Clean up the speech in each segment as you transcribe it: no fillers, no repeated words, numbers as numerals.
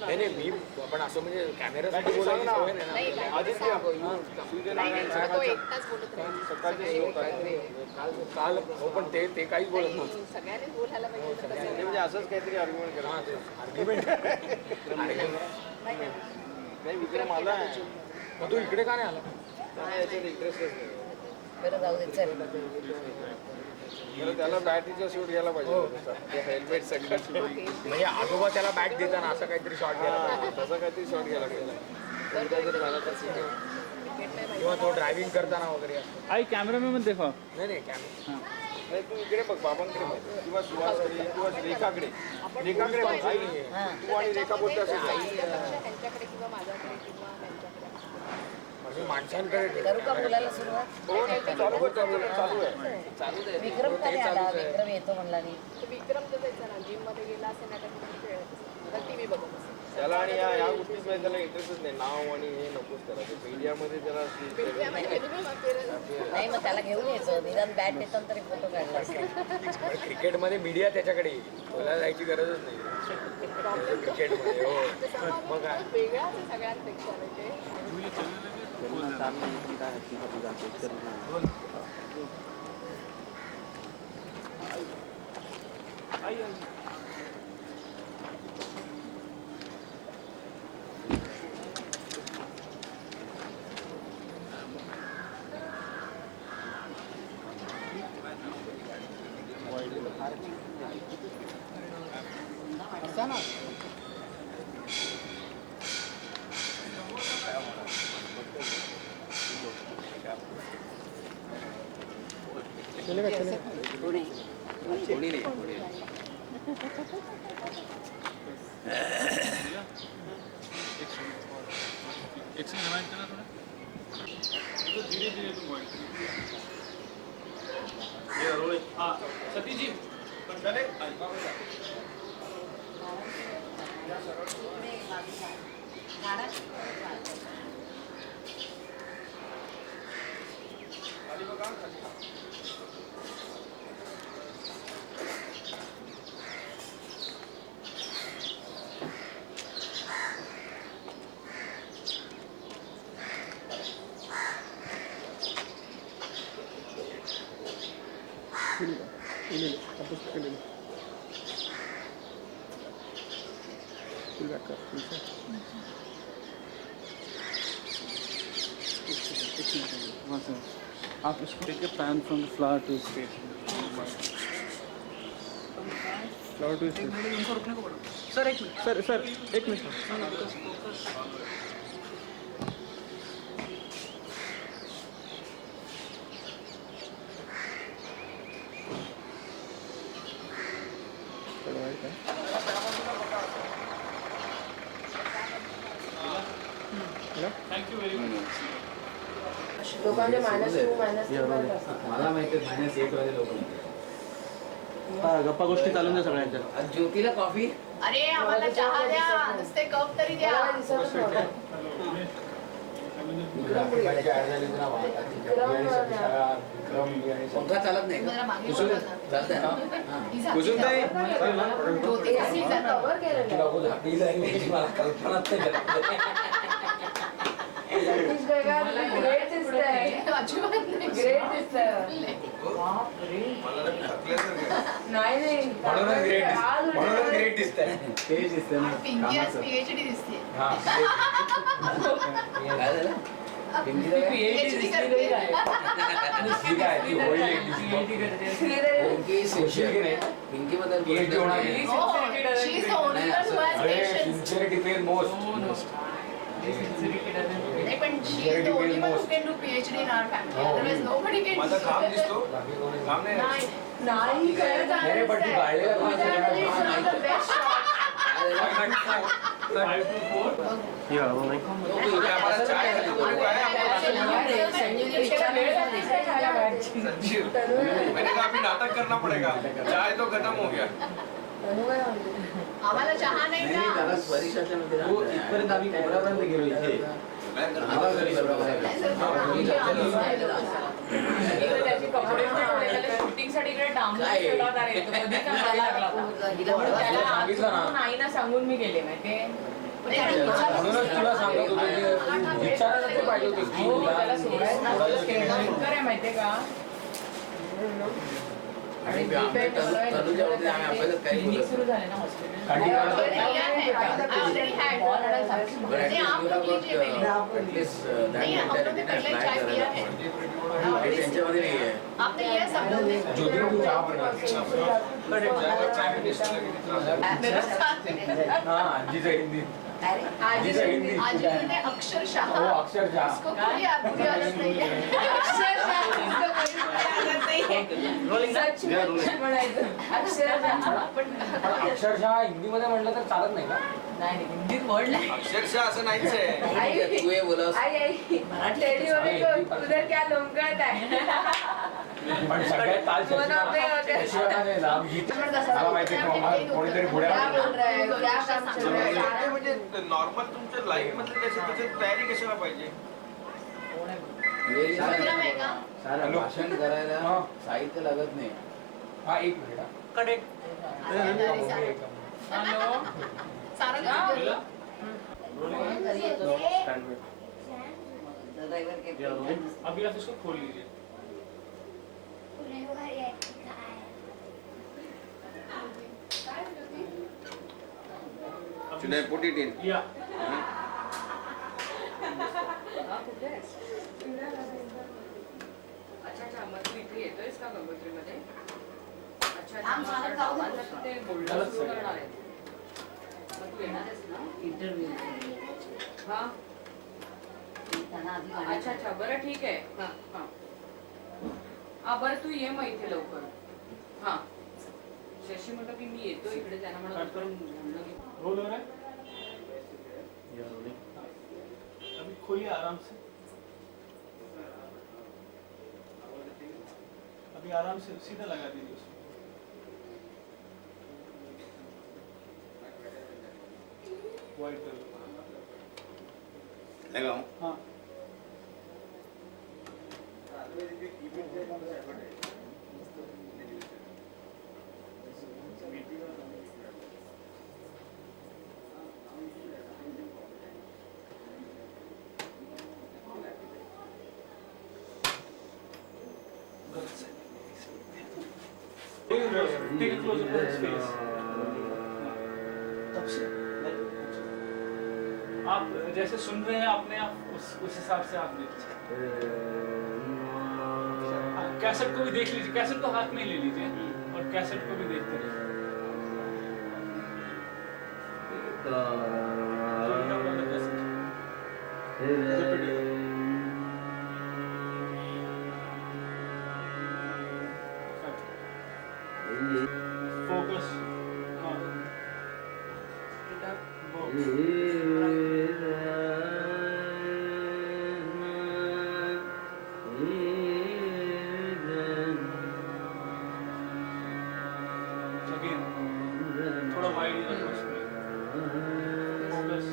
नाही नाही मी पण असं म्हणजे कॅमेरासाठी बोलायची सवय नाही ना. काल हो पण ते काहीच बोलत नव्हतं. सगळ्यांनी बोलायला पाहिजे म्हणजे असंच काहीतरी आर्ग्युमेंट करा. नाही विक्रम आला मग तू इकडे का नाही आला? याच्यात इंटरेस्टच नाही. बरं जाऊ दे चल. त्याला बॅटरीचा शूट घ्यायला पाहिजे. हेल्मेट सगळं म्हणजे आजोबा त्याला बॅट देताना असं काहीतरी शॉट घ्यायला, तसं काहीतरी शॉट घ्यायला पाहिजे. किंवा तो ड्रायव्हिंग करताना वगैरे. आई कॅमेरामॅन मध्ये देखा. नाही कॅमेरा नाही तू इकडे बघ बाबांकडे बघ किंवा सुहासकडे किंवा रेखाकडे बघ. आई तू आणि रेखा बोलते असेल त्यांच्याकडे किंवा माझ्याकडे किंवा त्यांच्याकडे माणसांकडे करू का बोलायला सुरुवात? चालू आहे. विक्रम का नाही आला? विक्रम येतो म्हणला नाही. विक्रम तर जायचा ना जिम मध्ये गेला असेल ना तर टीव्ही बघत असेल. त्याला आणि या गोष्टीमध्ये त्याला इंटरेस्टच नाही. नाव आणि हे नकोच त्याला. मीडियामध्ये त्याला नाही मग त्याला घेऊन यायचं निदान बॅट देताना तरी फोटो काढला असता. क्रिकेटमध्ये मीडिया त्याच्याकडे येईल. बोलायला जायची गरजच नाही क्रिकेटमध्ये. हो मग काय वेगळाच आहे सगळ्यांपेक्षा. सतीश जी आप इसको take a pan from the flower to station. Flower to station. उनको रुकने को बोलो. सर एक मिनट. सर एक minute. Thank you very much. लोकांचे -2 मला माहिती -8 वाले लोक. गप्पा गोष्टी चालून द्या सगळ्यांच्या. ज्योतीला कॉफी. अरे आम्हाला चहा द्या. नुसते कप तरी द्या. पंखा चालत नाही ग्रेट दिसतंय. PhD दिसते. पिंकी बद्दल पण she is the only one who can do PhD in our family. Otherwise nobody can. माझा काम दिसतो. काम नाही. नाही करत आहे. पण ती गाळलेला बेस्ट मैंने कहा अभी नाटक करना पड़ेगा. चाय तो खत्म हो गया. आम्हाला चहा नाही का? इथपर्यंत आम्ही कोपऱ्यापर्यंत गेलो इथे. त्याची कपडे आईसाठी इकडे डांबून काय? ठेवला होता रे, तो कधी का मला लागला होता. म्हणून त्याला सांगितलं ना. म्हणून आईला सांगून मी गेले माहितीये. म्हणूनच तुला सांगत होतो की विचारायला तू पाहिजे होतीस की हो, तुला त्याला सोडायचं भयंकर आहे माहितीये का. आणि आमच्या तनुजा मध्ये आम्ही अभ्यासात काही क्लिनिक बोलत सुरू झाले ना हॉस्पिटल. काही काळात- त्यांच्यामध्ये नाही आहे. ज्योती तू चहा बनव. हा आजीचं हिंदी अक्षरशः हो अक्षरशः पण अक्षरशः हिंदीमध्ये म्हटलं तर चालत नाही का नाही हिंदीत वर्ड नाही. अक्षरशः असं नाहीच आहे. तू हे बोला उधर क्या लोंगट आहे. पण सगळ्यात ताल मला माहिती कोणीतरी पुढे म्हणजे नॉर्मल तुमच्या लाईफ मध्ये त्याची तयारी कशाला पाहिजे. सारं भाषण करायला साहित्य लागत नाही. हा एक मिनिट हा. करेक्ट. अभी आप इसको खोल लीजिए. Should I put it in? या अच्छा मग तू इथे येतोयस का गंगोत्रीमध्ये. अच्छा ते बोलणं सुरू करणार आहे. मग तू येणार आहेस ना इंटरव्ह्यू. हा अच्छा बरं ठीक आहे. हा बरं तू ये मग इथे लवकर. हा शशी म्हणतो की मी येतो इकडे. त्यांना म्हणा रोल हो रहा है. अभी खोलिए आराम से. अभी आराम से सीधा लगा दीजिए उसको. व्हाइट लगाऊं? हाँ take a closer look at his face. तब से आप जैसे सुन रहे हैं अपने आप उस हिसाब से आप लीजिए. कैसेट को भी देख लीजिए. कैसेट को हाथ में ले लीजिए और कैसेट को भी देखते रहिए. Focus. Again, थोड़ा wide रखो इसमें. Focus.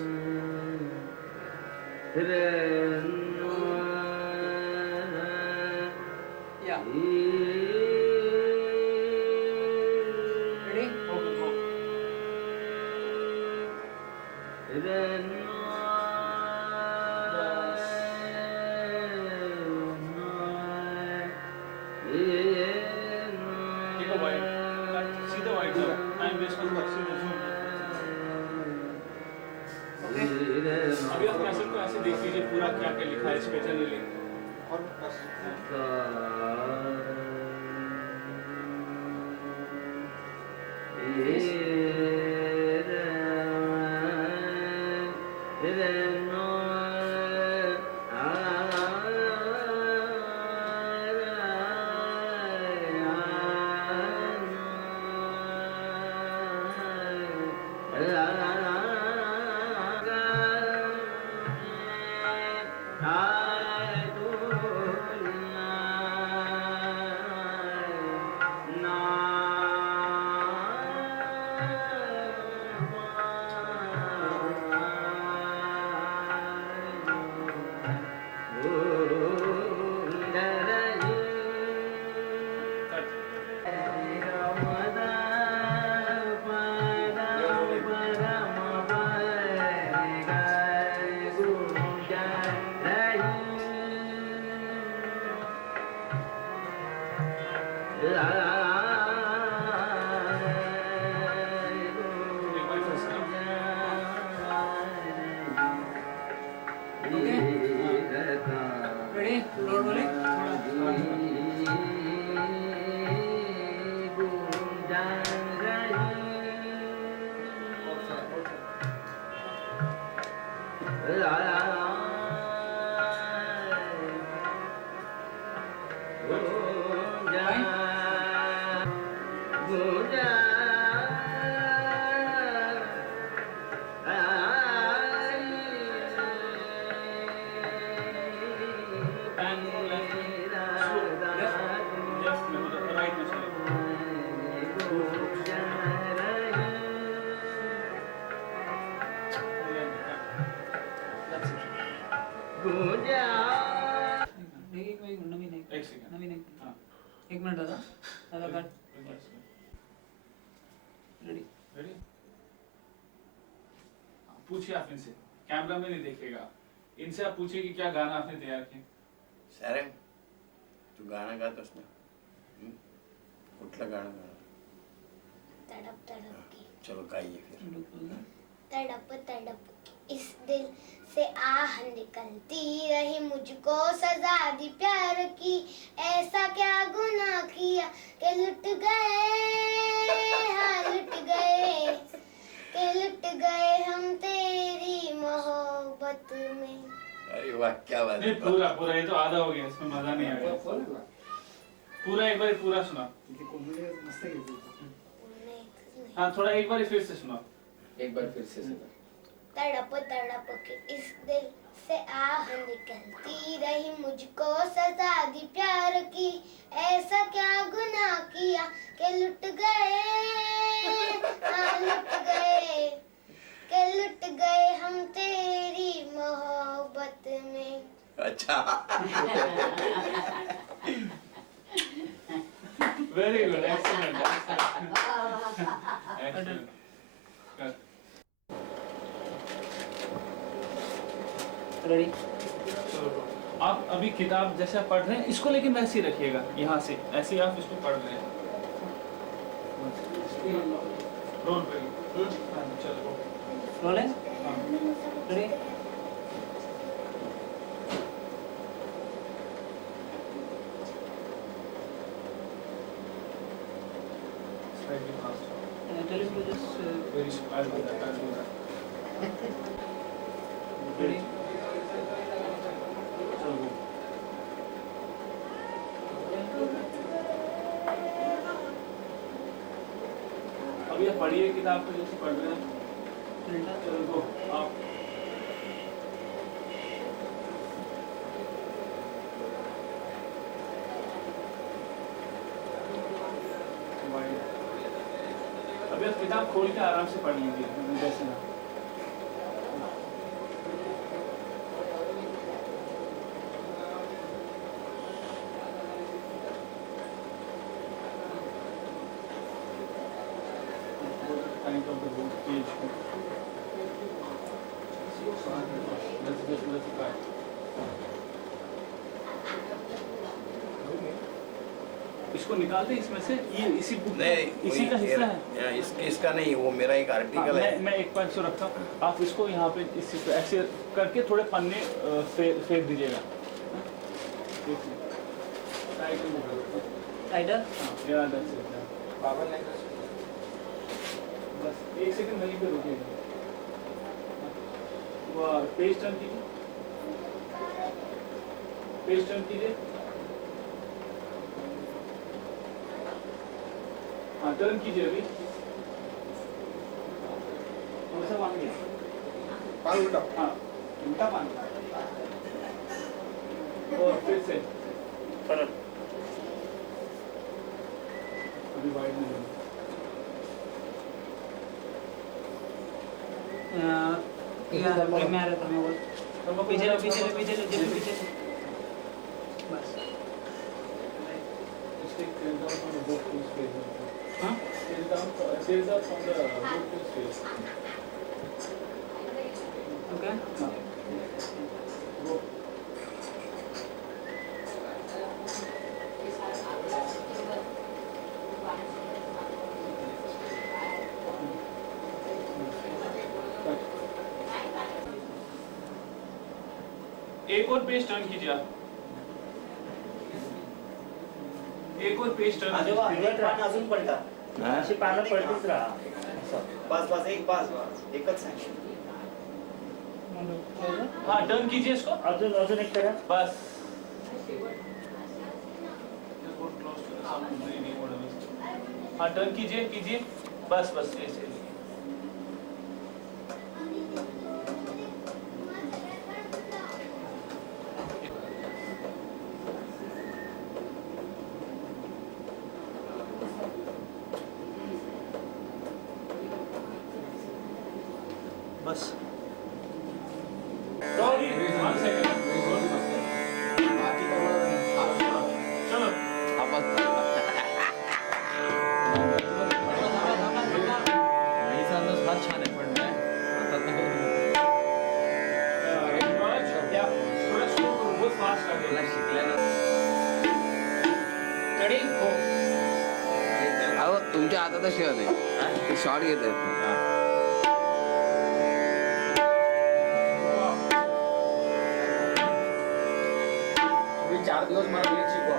या ready. Okay, go. Take a wide. सीधा wide जाओ. Time waste मत कर. सीधा zoom. Okay. अभी आप कैसेट को ऐसे देख लीजिए पूरा क्या क्या लिखा है इस पे जनरली. और बस. मिनट दादा दादा काट रेडी रेडी पूछिए आप इनसे, कैमरा में नहीं देखेगा, इनसे आप पूछिए कि क्या गाना आपने तैयार किया. सारंग तू गाणं गातोस ना कुठलं गाणं गाणं तड़प तड़प के चलो गाइए फिर तड़प तड़प इस दिल से आह निकलती रही मुझको सजा दी प्यार की ऐसा क्या गुनाह किया कि लुट गए हाँ लुट गए हम तेरी मोहब्बत में. अरे वाह क्या बात नहीं है. पूरा पूरा, ये तो आधा हो गया, इसमें मजा नहीं आया. पूरा एक बार पूरा सुना. हाँ थोड़ा एक बार फिर से सुना. एक बार फिर से सुना. तड़प तड़प के इस दिल से आह निकलती रही मुझको सजा दी प्यार की ऐसा क्या गुनाह किया कि लुट गए हाँ लुट गए हम तेरी मोहब्बत में. अच्छा very good, excellent excellent. Ready. आप अभी किताब जैसे आप पढ़ रहे हैं इसको लेकिन वैसे ही रखिएगा, यहाँ से ऐसे ही आप इसको पढ़ रहे हैं. रोल पे चलो रोल है ready. slightly fast. Tell him to just Very slow. I'll do that. ready. चलो go. अभी आप पढ़िए किताब को जैसे पढ़ रहे हैं. चलो go. आप अभी आप किताब खोल के आराम से पढ़ लीजिए जैसे ना. Kind of the book page. Let's try. इसको निकाल दे इसमें से, ये इसी बुक इसी का हिस्सा है. इसका नहीं, वो मेरा एक आर्टिकल है. मैं एक बार इसको रखता हूँ, आप इसको यहाँ पे इसी पे ऐसे करके थोड़े पन्ने फेंक दीजिएगा. टाइटल बस एक सेकंड वहीं पे रुकिएगा. वाह, पेज टर्न कीजिए, पेज टर्न कीजिए. हाँ टर्न कीजिए अभी. ऐसा मान गया पान उल्टा. हाँ उल्टा मान और फिर से अभी वाइड में जाओ. मैं आ रहा था मैं बोल पीछे लो पीछे बस. Stick down from the book to space. हाँ Sail down from the book to space. Okay. Go. एक और पेज टर्न कीजिए आप. एक और पेज टर्न. आजोबा एक पान अजून पलटा. अशी पानं पलटीच राहा. बस एक बस एकच आहे. हाँ टर्न कीजिए इसको. अजून एक करा. बस. हाँ टर्न कीजिए बस ऐसे. बस. चलो. तशी होते ते शॉर्ट घेत आहेत. तुम्ही 4 दिवस मला लेट शिकवा.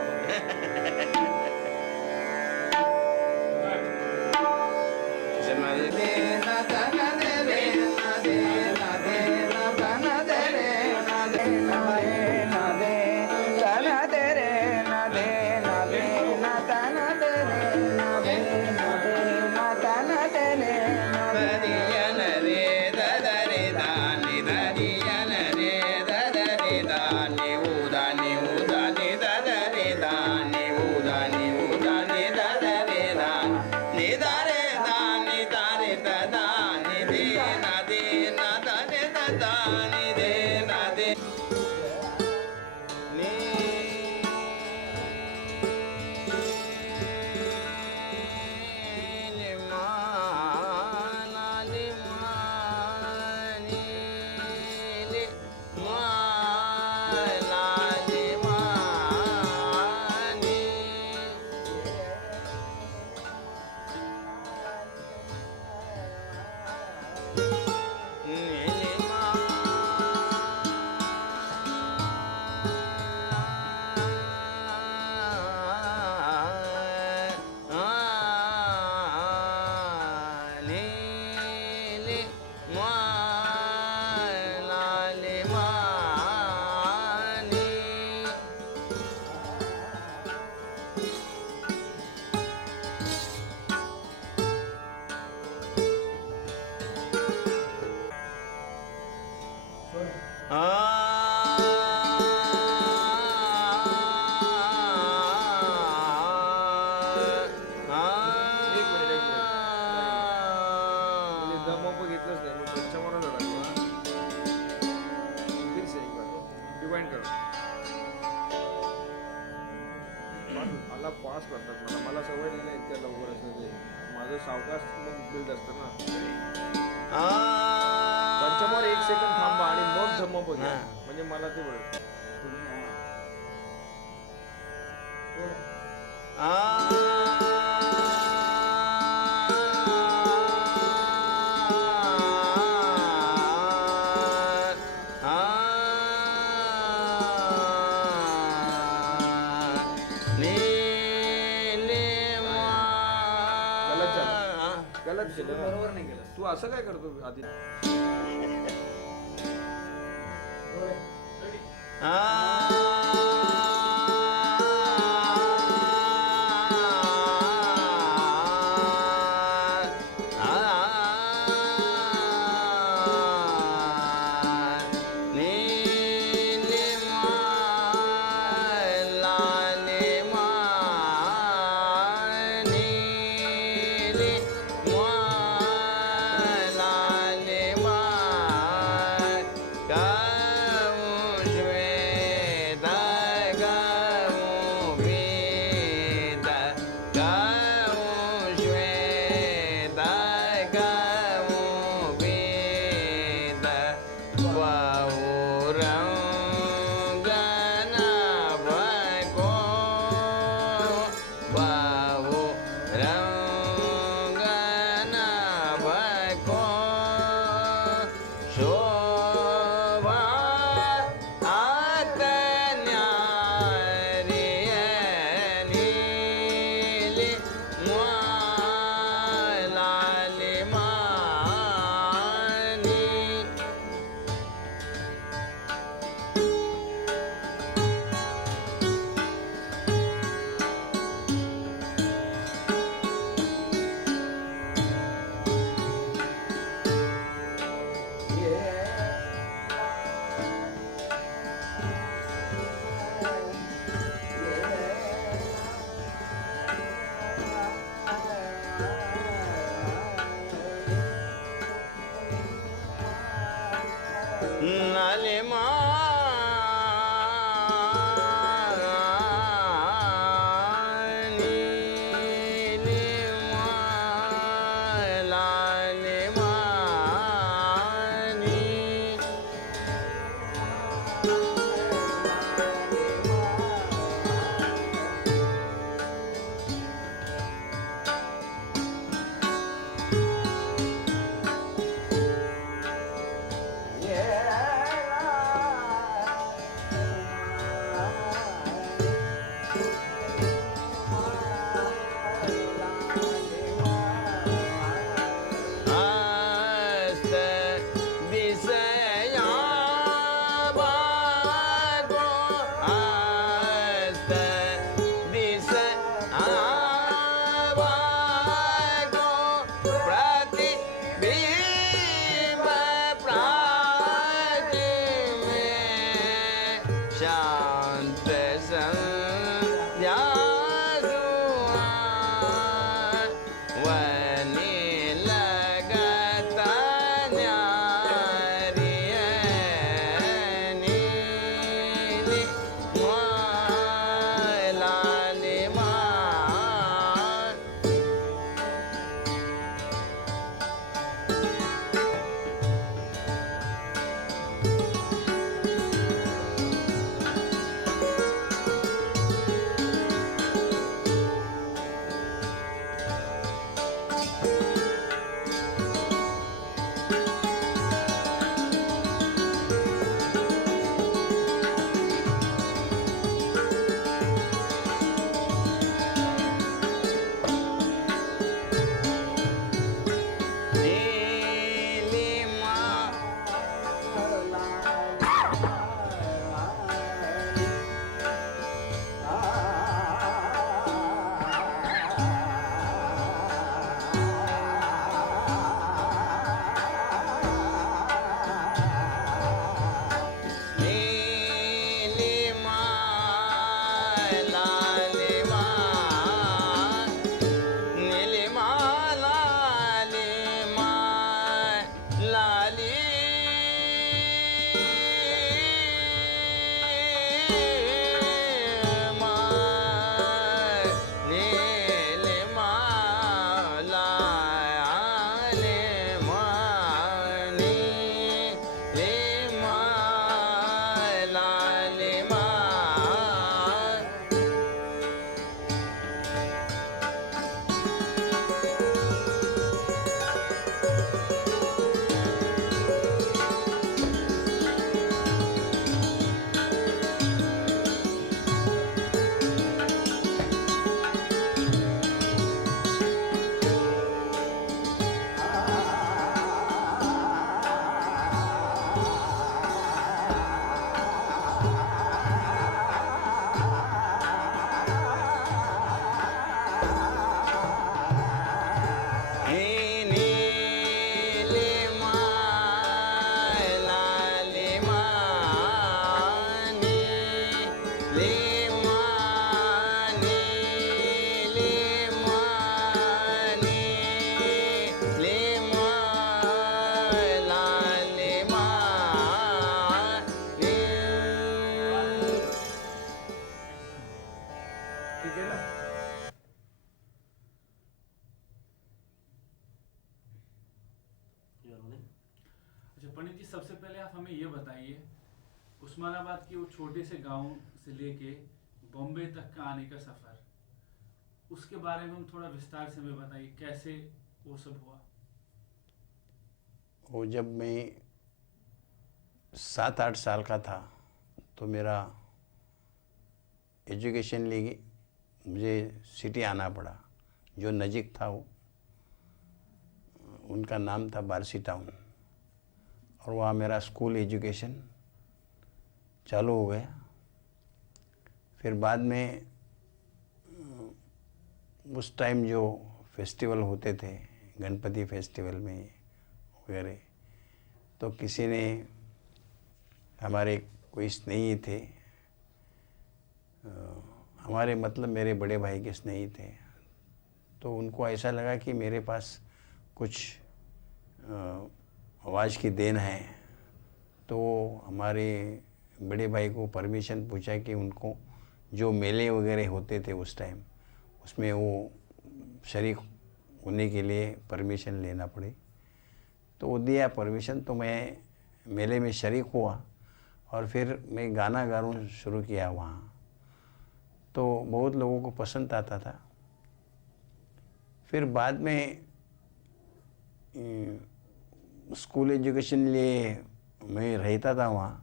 घेतलंच नाही मी पंचमरच अडकलो. फिर से एक बार रिवाइंड करो. मला पास करतात मला सवय नाही ना इतक्या लवकर असं ते माझं सावकाश मग बिल्ड असतं ना. पंचमवर 1 सेकंद थांबा आणि मग धम्म बघा म्हणजे मला ते बघ. गलत केलं बरोबर नाही केलं तू असं काय करतो आधी. भीम प्राग में शांत संध्या सुहान, वनी लगत न्यारी नीली लाली मान। अच्छा पंडित जी, सबसे पहले आप हमें ये बताइए, उस्मानाबाद के वो छोटे से गांव से लेके बॉम्बे तक का आने का सफर, उसके बारे में हम थोड़ा विस्तार से हमें बताइए, कैसे वो सब हुआ। वो जब मैं 7-8 साल का था तो मेरा एजुकेशन लिए मुझे सिटी आना पड़ा, जो नज़दीक था वो, उनका नाम था बारसी टाउन, और वहाँ मेरा स्कूल एजुकेशन चालू हो गया। फिर बाद में उस टाइम जो फेस्टिवल होते थे, गणपति फेस्टिवल में वगैरह, तो किसी ने, हमारे कोई स्नेही थे, हमारे मतलब मेरे बड़े भाई के स्नेही थे, तो उनको ऐसा लगा कि मेरे पास कुछ आवाज़ की देन है, तो हमारे बड़े भाई को परमिशन पूछा कि उनको जो मेले वगैरह होते थे उस टाइम, उसमें वो शरीक होने के लिए परमिशन लेना पड़े। तो वो दिया परमिशन, तो मैं मेले में शरीक हुआ और फिर मैं गाना गाना शुरू किया वहाँ। तो बहुत लोगों को पसंद आता था। फिर बाद में स्कूल एजुकेशन लिए मैं रहता था वहाँ,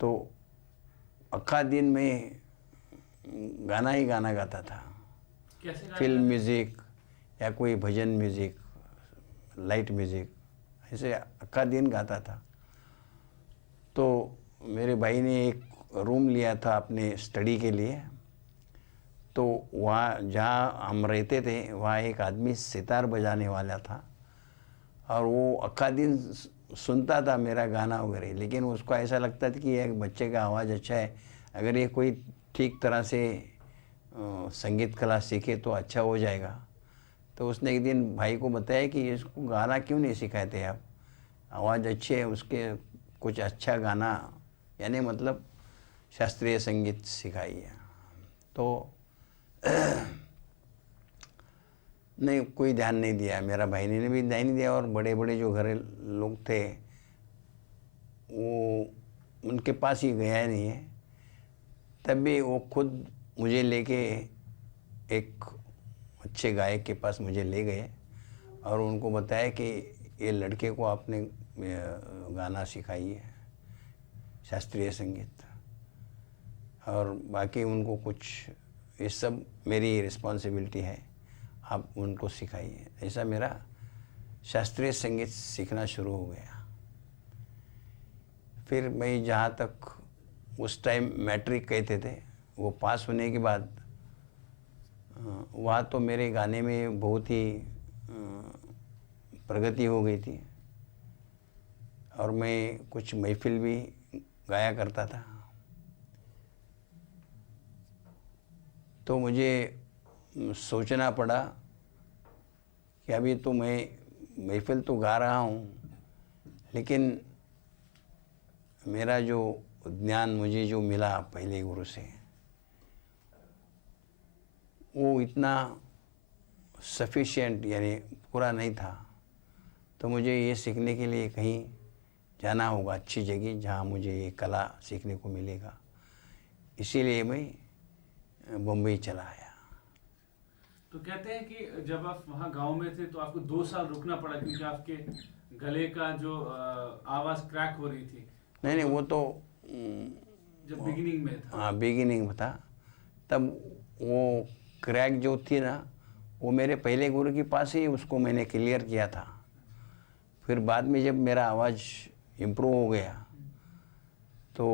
तो अक्का दिन में गाना ही गाना गाता था। कैसे फिल्म म्यूज़िक या कोई भजन म्यूज़िक, लाइट म्यूज़िक, ऐसे अक्का दिन गाता था। तो मेरे भाई ने एक रूम लिया था अपने स्टडी के लिए, तो वहाँ जहाँ हम रहते थे वहाँ एक आदमी सितार बजाने वाला था, और वो अक्का दिन सुनता था मेरा गाना वगैरह, लेकिन उसको ऐसा लगता था कि एक बच्चे का आवाज़ अच्छा है, अगर ये कोई ठीक तरह से संगीत कला सीखे तो अच्छा हो जाएगा। तो उसने एक दिन भाई को बताया कि इसको गाना क्यों नहीं सिखाते आप, आवाज़ अच्छी है, उसके कुछ अच्छा गाना यानी मतलब शास्त्रीय संगीत सिखाइए। तो नहीं, कोई ध्यान नहीं दिया, मेरा भाई ने भी ध्यान नहीं दिया, और बड़े बड़े जो घर लोग थे वो उनके पास ही गया नहीं है। तब भी वो खुद मुझे लेके एक अच्छे गायक के पास मुझे ले गए और उनको बताया कि ये लड़के को आपने गाना सिखाइए, शास्त्रीय संगीत, और बाकी उनको कुछ, ये सब मेरी रिस्पॉन्सिबिलिटी है, आप उनको सिखाइए। ऐसा मेरा शास्त्रीय संगीत सीखना शुरू हो गया। फिर मैं जहाँ तक उस टाइम मैट्रिक कहते थे, वो पास होने के बाद वहाँ तो मेरे गाने में बहुत ही प्रगति हो गई थी और मैं कुछ महफिल भी गाया करता था। तो मुझे सोचना पड़ा कि अभी तो मैं महफिल तो गा रहा हूँ, लेकिन मेरा जो ज्ञान मुझे जो मिला पहले गुरु से, वो इतना सफिशिएंट यानी पूरा नहीं था। तो मुझे ये सीखने के लिए कहीं जाना होगा, अच्छी जगह जहाँ मुझे ये कला सीखने को मिलेगा। इसीलिए मैं बम्बई चला आया। तो कहते हैं कि जब आप वहाँ गांव में थे तो आपको 2 साल रुकना पड़ा क्योंकि आपके गले का जो आवाज़ क्रैक हो रही थी। नहीं, वो तो जब बिगिनिंग में था। हाँ, बिगिनिंग में था। तब वो क्रैक जो थी ना, वो मेरे पहले गुरु के पास ही उसको मैंने क्लियर किया था। फिर बाद में जब मेरा आवाज़ इम्प्रूव हो गया तो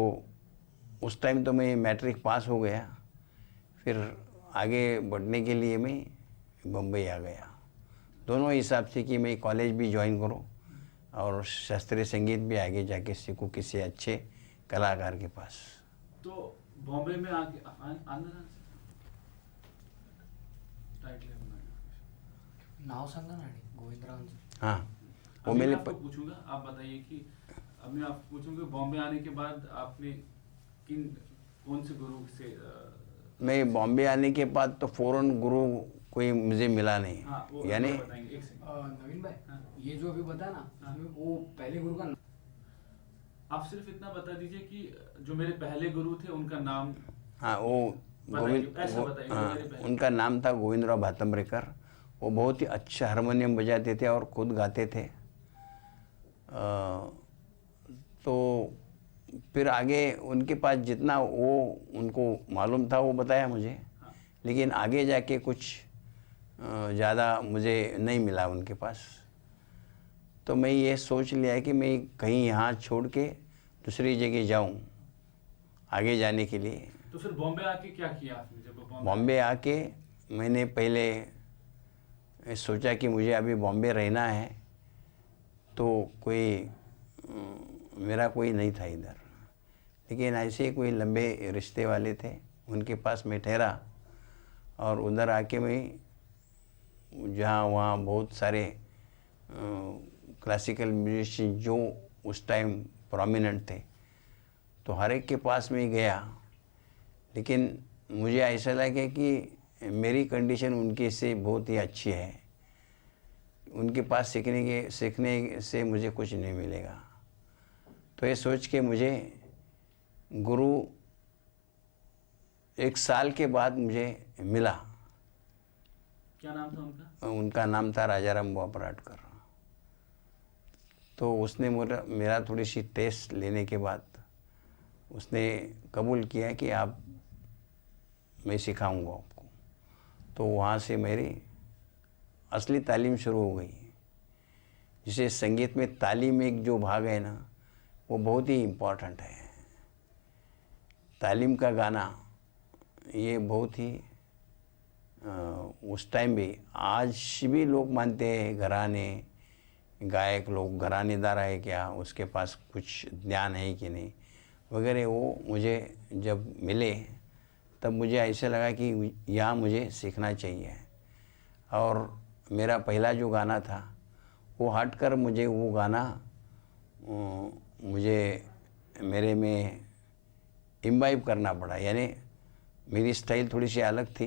उस टाइम तो मैं मैट्रिक पास हो गया। फिर आगे बढ़ने के लिए मैं बम्बई आ गया, दोनों हिसाब से कि मैं कॉलेज भी ज्वाइन करूं और शास्त्रीय संगीत भी आगे जाके सीखूं किसी अच्छे कलाकार के पास। तो बॉम्बे में आके आंध्र नाव सांगा ना गोविंदरावांचं। हाँ, वो अभी मेरे मैं आपको पूछूंगा, आप बताइए कि अब मैं आपको पूछूंगा बॉम्बे आने के बाद आपने कौन से गुरु से मैं बॉम्बे आने के बाद तो फ़ौरन गुरु कोई मुझे मिला नहीं। हाँ, वो यानी बताएंगे एक सेकंड। नवीन भाई, हाँ। ये जो अभी बताया ना, हाँ। वो पहले गुरु का आप सिर्फ इतना बता दीजिए कि जो मेरे पहले गुरु थे उनका नाम। हाँ, वो ऐसा बताइए, जो हाँ, मेरे पहले। उनका नाम था गोविंदराव भातम्बरेकर। वो बहुत ही अच्छा हारमोनियम बजाते थे और खुद गाते थे। तो फिर आगे उनके पास जितना वो उनको मालूम था वो बताया मुझे, लेकिन आगे जाके कुछ ज़्यादा मुझे नहीं मिला उनके पास। तो मैं ये सोच लिया कि मैं कहीं यहाँ छोड़ के दूसरी जगह जाऊँ आगे जाने के लिए। तो फिर बॉम्बे आके क्या किया आपने? जब बॉम्बे आके मैंने पहले सोचा कि मुझे अभी बॉम्बे रहना है, तो कोई मेरा कोई नहीं था इधर, लेकिन ऐसे कोई लंबे रिश्ते वाले थे, उनके पास मैं ठहरा और उधर आके मैं जहाँ वहाँ बहुत सारे क्लासिकल म्यूजिशियन जो उस टाइम प्रोमिनेंट थे, तो हर एक के पास में गया। लेकिन मुझे ऐसा लगा कि मेरी कंडीशन उनके से बहुत ही अच्छी है, उनके पास सीखने से मुझे कुछ नहीं मिलेगा। तो ये सोच के मुझे गुरु 1 साल के बाद मुझे मिला। क्या नाम था उनका? उनका नाम था राजाराम बुआ पराटकर। तो उसने मेरा थोड़ी सी टेस्ट लेने के बाद उसने कबूल किया कि आप, मैं सिखाऊंगा आपको। तो वहाँ से मेरी असली तालीम शुरू हो गई। जिसे संगीत में तालीम एक जो भाग है ना, वो बहुत ही इम्पोर्टेंट है। तालीम का गाना ये बहुत ही उस टाइम भी, आज भी लोग मानते हैं घराने गायक लोग घरानेदार है क्या, उसके पास कुछ ज्ञान है कि नहीं वगैरह, वो मुझे जब मिले तब मुझे ऐसे लगा कि यहाँ मुझे सीखना चाहिए। और मेरा पहला जो गाना था वो हटकर मुझे वो गाना मुझे मेरे में इम्बाइब करना पड़ा, यानी मेरी स्टाइल थोड़ी सी अलग थी,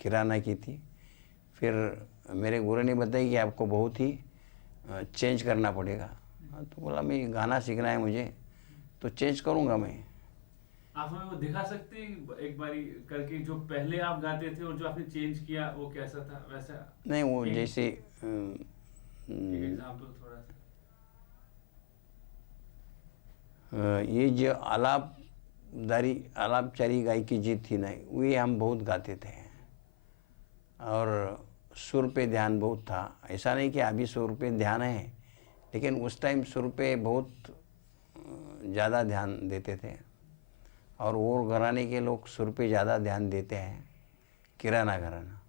किराना की थी। फिर मेरे गुरु ने बताया कि आपको बहुत ही चेंज करना पड़ेगा। तो बोला मैं गाना सीखना है मुझे, तो चेंज करूँगा मैं। आप हमें वो दिखा सकते हैं एक बारी करके, जो पहले आप गाते थे और जो आपने चेंज किया वो कैसा था वैसा? नहीं, वो जैसे एग्जाम्पल थोड़ा सा। ये जो आलापचारी गायकी जीत थी ना, वे हम बहुत गाते थे और सुर पे ध्यान बहुत था। ऐसा नहीं कि अभी सुर पे ध्यान है, लेकिन उस टाइम सुर पे बहुत ज़्यादा ध्यान देते थे। और वो घराने के लोग सुर पे ज़्यादा ध्यान देते हैं, किराना घराना।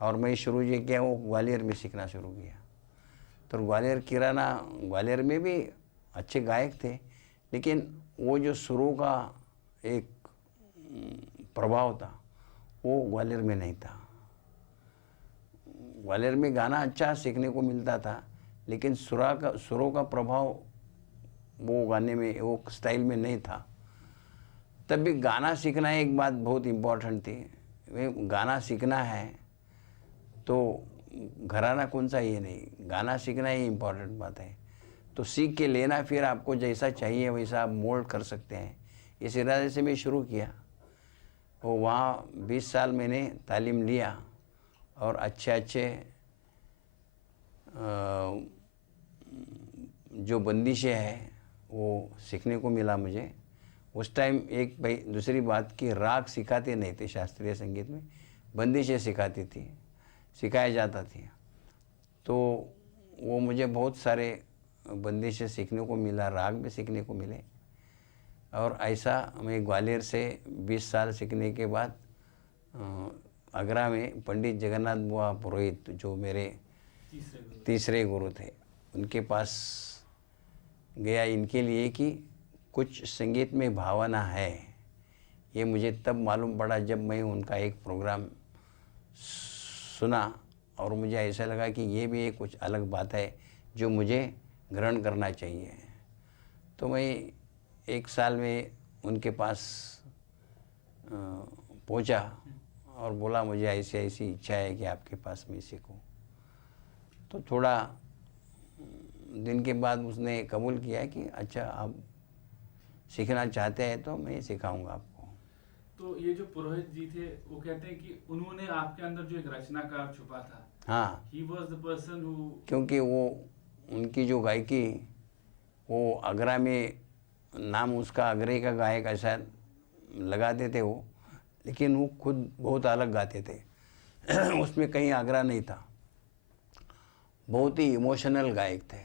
और मैं शुरू जो किया वो ग्वालियर में सीखना शुरू किया। तो ग्वालियर में भी अच्छे गायक थे, लेकिन वो जो सुरों का एक प्रभाव था वो ग्वालियर में नहीं था। ग्वालियर में गाना अच्छा सीखने को मिलता था, लेकिन सुरों का प्रभाव वो गाने में, वो स्टाइल में नहीं था। तब भी गाना सीखना एक बात बहुत इम्पोर्टेंट थी। गाना सीखना है तो घराना कौन सा ये नहीं, गाना सीखना ही इम्पोर्टेंट बात है। तो सीख के लेना, फिर आपको जैसा चाहिए वैसा आप मोल्ड कर सकते हैं। इस इरादे से मैं शुरू किया। वो वहाँ 20 साल मैंने तालीम लिया और अच्छे जो बंदिशें हैं वो सीखने को मिला मुझे। उस टाइम एक भाई दूसरी बात कि राग सिखाते नहीं थे शास्त्रीय संगीत में, बंदिशें सिखाया जाता थी। तो वो मुझे बहुत सारे बंदिशें सीखने को मिला, राग भी सीखने को मिले। और ऐसा मैं ग्वालियर से 20 साल सीखने के बाद आगरा में पंडित जगन्नाथ बुआ पुरोहित, जो मेरे तीसरे गुरु थे, उनके पास गया इनके लिए कि कुछ संगीत में भावना है। ये मुझे तब मालूम पड़ा जब मैं उनका एक प्रोग्राम सुना और मुझे ऐसा लगा कि ये भी एक कुछ अलग बात है जो मुझे ग्रहण करना चाहिए। तो मैं 1 साल में उनके पास पहुंचा और बोला मुझे ऐसी ऐसी इच्छा है कि आपके पास मैं सीखूं। तो थोड़ा दिन के बाद उसने कबूल किया कि अच्छा आप सीखना चाहते हैं तो मैं सिखाऊंगा आपको। तो ये जो पुरोहित जी थे वो कहते हैं कि उन्होंने आपके अंदर जो एक रचनाकार छुपा था, हाँ, he was the person who, क्योंकि वो उनकी जो गायकी, वो आगरा में नाम उसका आगरे का गायक ऐसा लगाते थे वो, लेकिन वो खुद बहुत अलग गाते थे। उसमें कहीं आगरा नहीं था, बहुत ही इमोशनल गायक थे।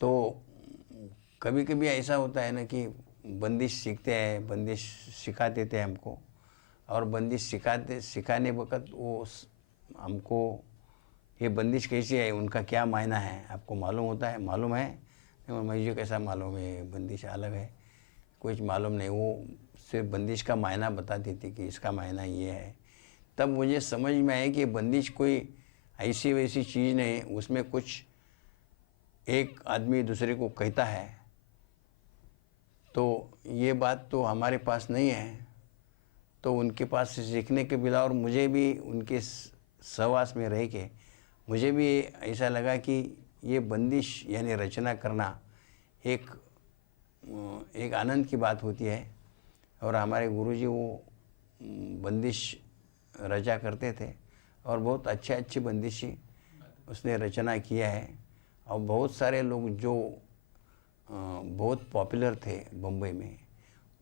तो कभी कभी ऐसा होता है ना कि बंदिश सीखते हैं, बंदिश सिखाते थे हमको, और बंदिश सिखाने वक्त वो हमको ये बंदिश कैसी है, उनका क्या मायना है आपको मालूम होता है, मालूम है? मुझे कैसा मालूम है, बंदिश अलग है, कुछ मालूम नहीं। वो सिर्फ बंदिश का मायना बताती थी कि इसका मायना ये है। तब मुझे समझ में आया कि बंदिश कोई ऐसी वैसी चीज़ नहीं, उसमें कुछ एक आदमी दूसरे को कहता है। तो ये बात तो हमारे पास नहीं है, तो उनके पास से सीखने के बिना, और मुझे भी उनके सहवास में रह के मुझे भी ऐसा लगा कि ये बंदिश यानी रचना करना एक आनंद की बात होती है। और हमारे गुरुजी वो बंदिश रचा करते थे और बहुत अच्छी बंदिशी उसने रचना किया है। और बहुत सारे लोग जो बहुत पॉपुलर थे बम्बई में,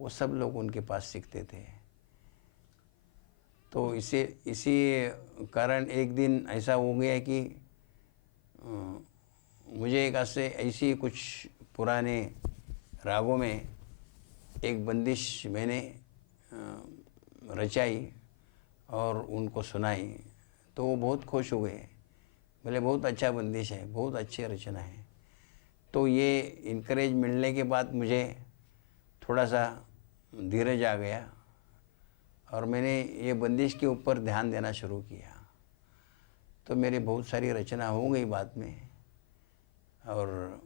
वो सब लोग उनके पास सीखते थे। तो इसी कारण एक दिन ऐसा हो गया कि मुझे एक ऐसी कुछ पुराने रागों में एक बंदिश मैंने रचाई और उनको सुनाई, तो वो बहुत खुश हो गए। बोले बहुत अच्छा बंदिश है, बहुत अच्छी रचना है। तो ये इनकरेज मिलने के बाद मुझे थोड़ा सा धीरज आ गया और मैंने ये बंदिश के ऊपर ध्यान देना शुरू किया। तो मेरी बहुत सारी रचना हो गई बाद में, और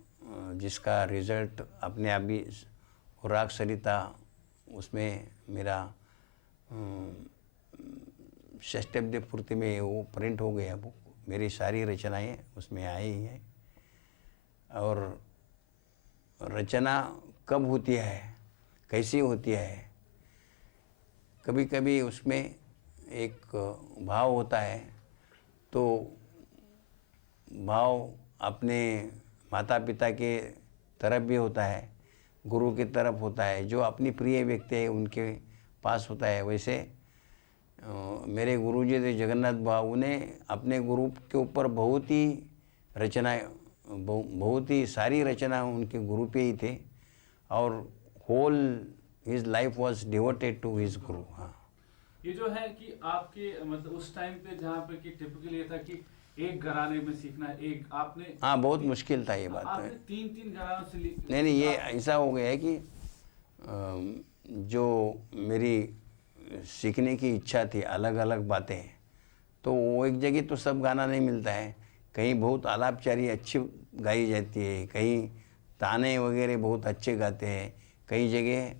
जिसका रिज़ल्ट अपने आप भी राग सरिता, उसमें मेरा षष्ठब्द पूर्ति में वो प्रिंट हो गया बुक। मेरी सारी रचनाएं उसमें आई हैं। और रचना कब होती है, कैसी होती है, कभी कभी उसमें एक भाव होता है, तो भाव अपने माता पिता के तरफ भी होता है, गुरु की तरफ होता है, जो अपनी प्रिय व्यक्ति है उनके पास होता है। वैसे मेरे गुरुजी थे जगन्नाथ बाबू ने अपने गुरु के ऊपर बहुत ही रचनाएं, बहुत ही सारी रचना उनके गुरु पे ही थे, और whole his life was devoted to his guru. हाँ, ये जो है कि आपके मतलब उस टाइम पे जहाँ पे कि टिपिकल ये था कि एक घराने में सीखना है, एक आपने, हाँ, बहुत मुश्किल था ये बात। आपने 3-3 घरानों से नहीं, ये ऐसा हो गया है कि जो मेरी सीखने की इच्छा थी, अलग अलग बातें, तो वो एक जगह तो सब गाना नहीं मिलता है। कहीं बहुत आलापचारी अच्छी गाई जाती है, कहीं ताने वगैरह बहुत अच्छे गाते हैं, कई जगह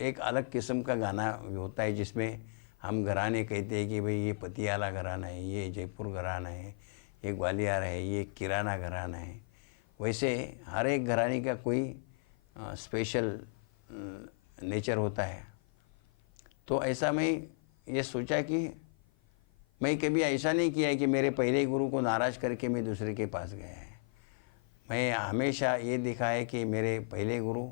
एक अलग किस्म का गाना होता है जिसमें हम घराने कहते हैं कि भाई ये पतियाला घराना है, ये जयपुर घराना है, ये ग्वालियर है, ये किराना घराना है। वैसे हर एक घराने का कोई स्पेशल नेचर होता है। तो ऐसा मैं ये सोचा कि मैं कभी ऐसा नहीं किया है कि मेरे पहले गुरु को नाराज़ करके मैं दूसरे के पास गया है। मैं हमेशा ये देखा है कि मेरे पहले गुरु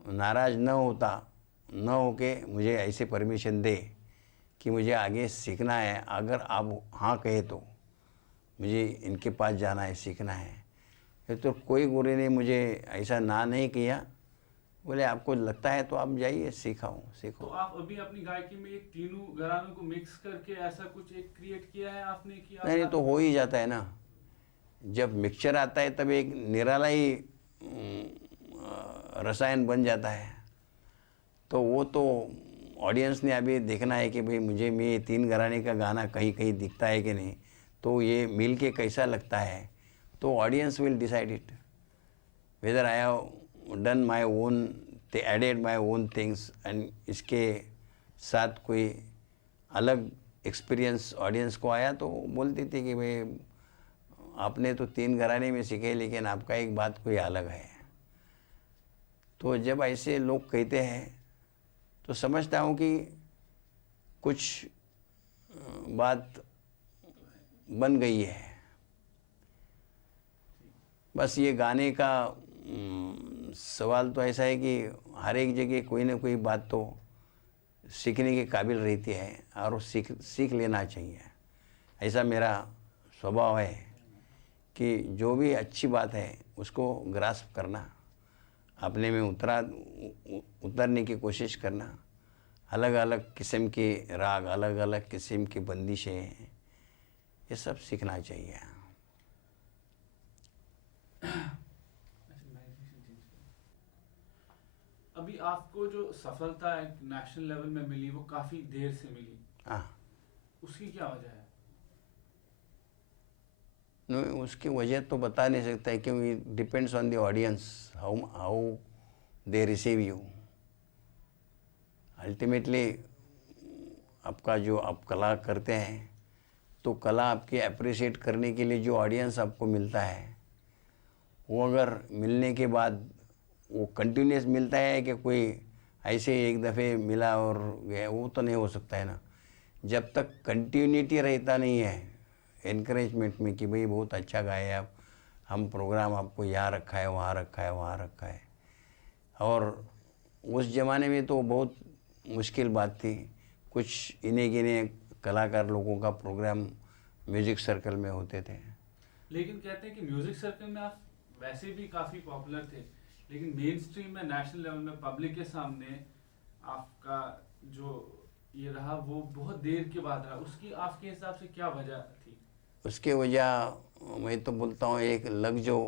नाराज़ न होके मुझे ऐसे परमिशन दे कि मुझे आगे सीखना है। अगर आप हाँ कहे तो मुझे इनके पास जाना है, सीखना है। तो कोई गुरु ने मुझे ऐसा ना नहीं किया, बोले आपको लगता है तो आप जाइए, सीखो। तो आप अभी अपनी गायकी में ये तीनों घरानों को मिक्स करके ऐसा कुछ एक क्रिएट किया है आपने कि नहीं, तो हो ही जाता है ना। जब मिक्सचर आता है तब एक निराला ही रसायन बन जाता है। तो वो तो ऑडियंस ने अभी देखना है कि भाई मुझे मैं ये 3 घराने का गाना कहीं कहीं दिखता है कि नहीं, तो ये मिल के कैसा लगता है। तो audience will decide it whether I have done my own, they added my own things, and इसके साथ कोई अलग एक्सपीरियंस ऑडियंस को आया तो बोलती थी कि भाई आपने तो 3 घराने में सीखे, लेकिन आपका एक बात कोई अलग है। तो जब ऐसे लोग कहते हैं तो समझता हूँ कि कुछ बात बन गई है। बस ये गाने का सवाल तो ऐसा है कि हर एक जगह कोई ना कोई बात तो सीखने के काबिल रहती है, और वो सीख लेना चाहिए। ऐसा मेरा स्वभाव है कि जो भी अच्छी बात है उसको ग्रास्प करना, अपने में उतरने की कोशिश करना। अलग अलग किस्म के राग, अलग अलग किस्म की बंदिशें, ये सब सीखना चाहिए। अभी आपको जो सफलता नेशनल लेवल में मिली वो काफी देर से मिली, हाँ, उसकी क्या वजह है? नहीं, उसकी वजह तो बता नहीं सकता है, क्योंकि it depends on the audience, how they receive you. Ultimately आपका जो आप कला करते हैं, तो कला आपके अप्रिशिएट करने के लिए जो ऑडियंस आपको मिलता है, वो अगर मिलने के बाद वो कंटिन्यूस मिलता है कि कोई ऐसे एक दफ़े मिला और गया, वो तो नहीं हो सकता है ना। जब तक कंटिन्यूटी रहता नहीं है एनकरेजमेंट में कि भाई बहुत अच्छा गाए आप, हम प्रोग्राम आपको यहाँ रखा है, वहाँ रखा है, वहाँ रखा है। और उस ज़माने में तो बहुत मुश्किल बात थी। कुछ इन्हें गिने कलाकार लोगों का प्रोग्राम म्यूज़िक सर्कल में होते थे। लेकिन कहते हैं कि म्यूजिक सर्कल में आप वैसे भी काफ़ी पॉपुलर थे, लेकिन मेन स्ट्रीम में नेशनल लेवल में पब्लिक के सामने आपका जो ये रहा वो बहुत देर के बाद रहा, उसकी आपके हिसाब से क्या वजह थी? उसके वजह मैं तो बोलता हूँ एक लग जो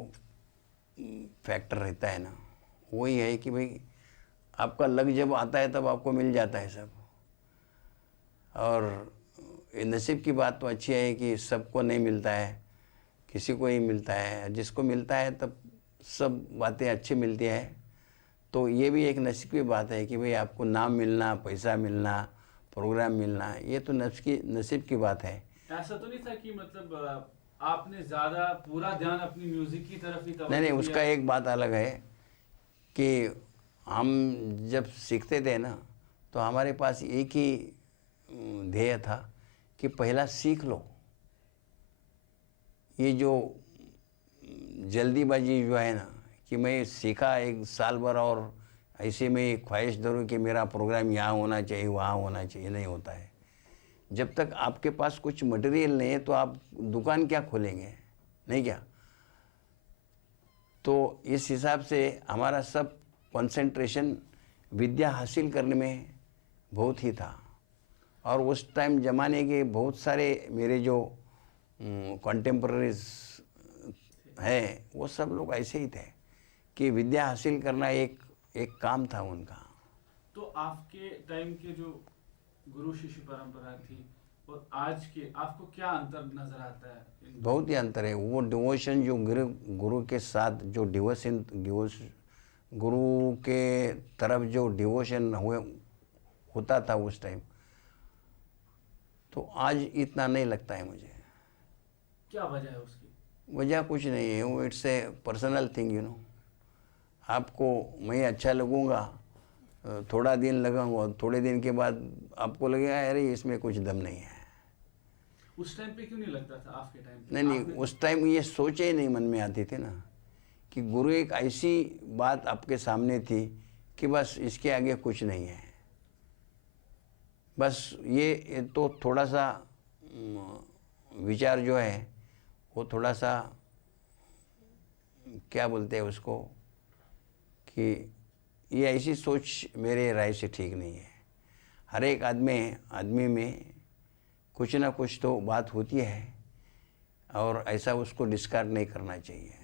फैक्टर रहता है ना, वही है कि भाई आपका लग जब आता है तब आपको मिल जाता है सब। और ये नसीब की बात तो अच्छी है कि सबको नहीं मिलता है, किसी को ही मिलता है, जिसको मिलता है तब सब बातें अच्छी मिलती है। तो ये भी एक नसीब की बात है कि भाई आपको नाम मिलना, पैसा मिलना, प्रोग्राम मिलना, ये तो नसीब की बात है। ऐसा तो नहीं था कि मतलब आपने ज्यादा पूरा ध्यान अपनी म्यूजिक की तरफ ही नहीं नहीं, उसका एक बात अलग है कि हम जब सीखते थे ना तो हमारे पास एक ही ध्येय था कि पहला सीख लो। ये जो जल्दीबाजी जो है ना कि मैं सीखा एक साल भर और ऐसे में ख्वाहिश धरूँ कि मेरा प्रोग्राम यहाँ होना चाहिए वहाँ होना चाहिए, नहीं होता है। जब तक आपके पास कुछ मटेरियल नहीं है तो आप दुकान क्या खोलेंगे, नहीं क्या? तो इस हिसाब से हमारा सब कंसंट्रेशन विद्या हासिल करने में बहुत ही था। और उस टाइम ज़माने के बहुत सारे मेरे जो कंटेम्पररीज हैं वो सब लोग ऐसे ही थे कि विद्या हासिल करना एक काम था उनका। तो आपके टाइम के जो गुरु शिष्य परंपरा थी और आज के, आपको क्या अंतर नजर आता है? बहुत ही अंतर है। वो डिवोशन जो गुरु के साथ जो डिवोशन गुरु के तरफ जो डिवोशन होता था उस टाइम, तो आज इतना नहीं लगता है मुझे। क्या वजह है उसकी? वजह कुछ नहीं है, वो it's a personal thing, you know. आपको मैं अच्छा लगूंगा, थोड़ा दिन लगाऊंगा, थोड़े दिन के बाद आपको लगेगा अरे इसमें कुछ दम नहीं है। उस टाइम पे क्यों नहीं लगता था आपके टाइम पे? नहीं, उस टाइम ये सोचे ही नहीं मन में आती थी ना कि गुरु एक ऐसी बात आपके सामने थी कि बस इसके आगे कुछ नहीं है। बस ये तो थोड़ा सा विचार जो है वो थोड़ा सा क्या बोलते हैं उसको कि ये ऐसी सोच मेरे राय से ठीक नहीं है। हर एक आदमी में कुछ ना कुछ तो बात होती है और ऐसा उसको डिस्कार्ड नहीं करना चाहिए।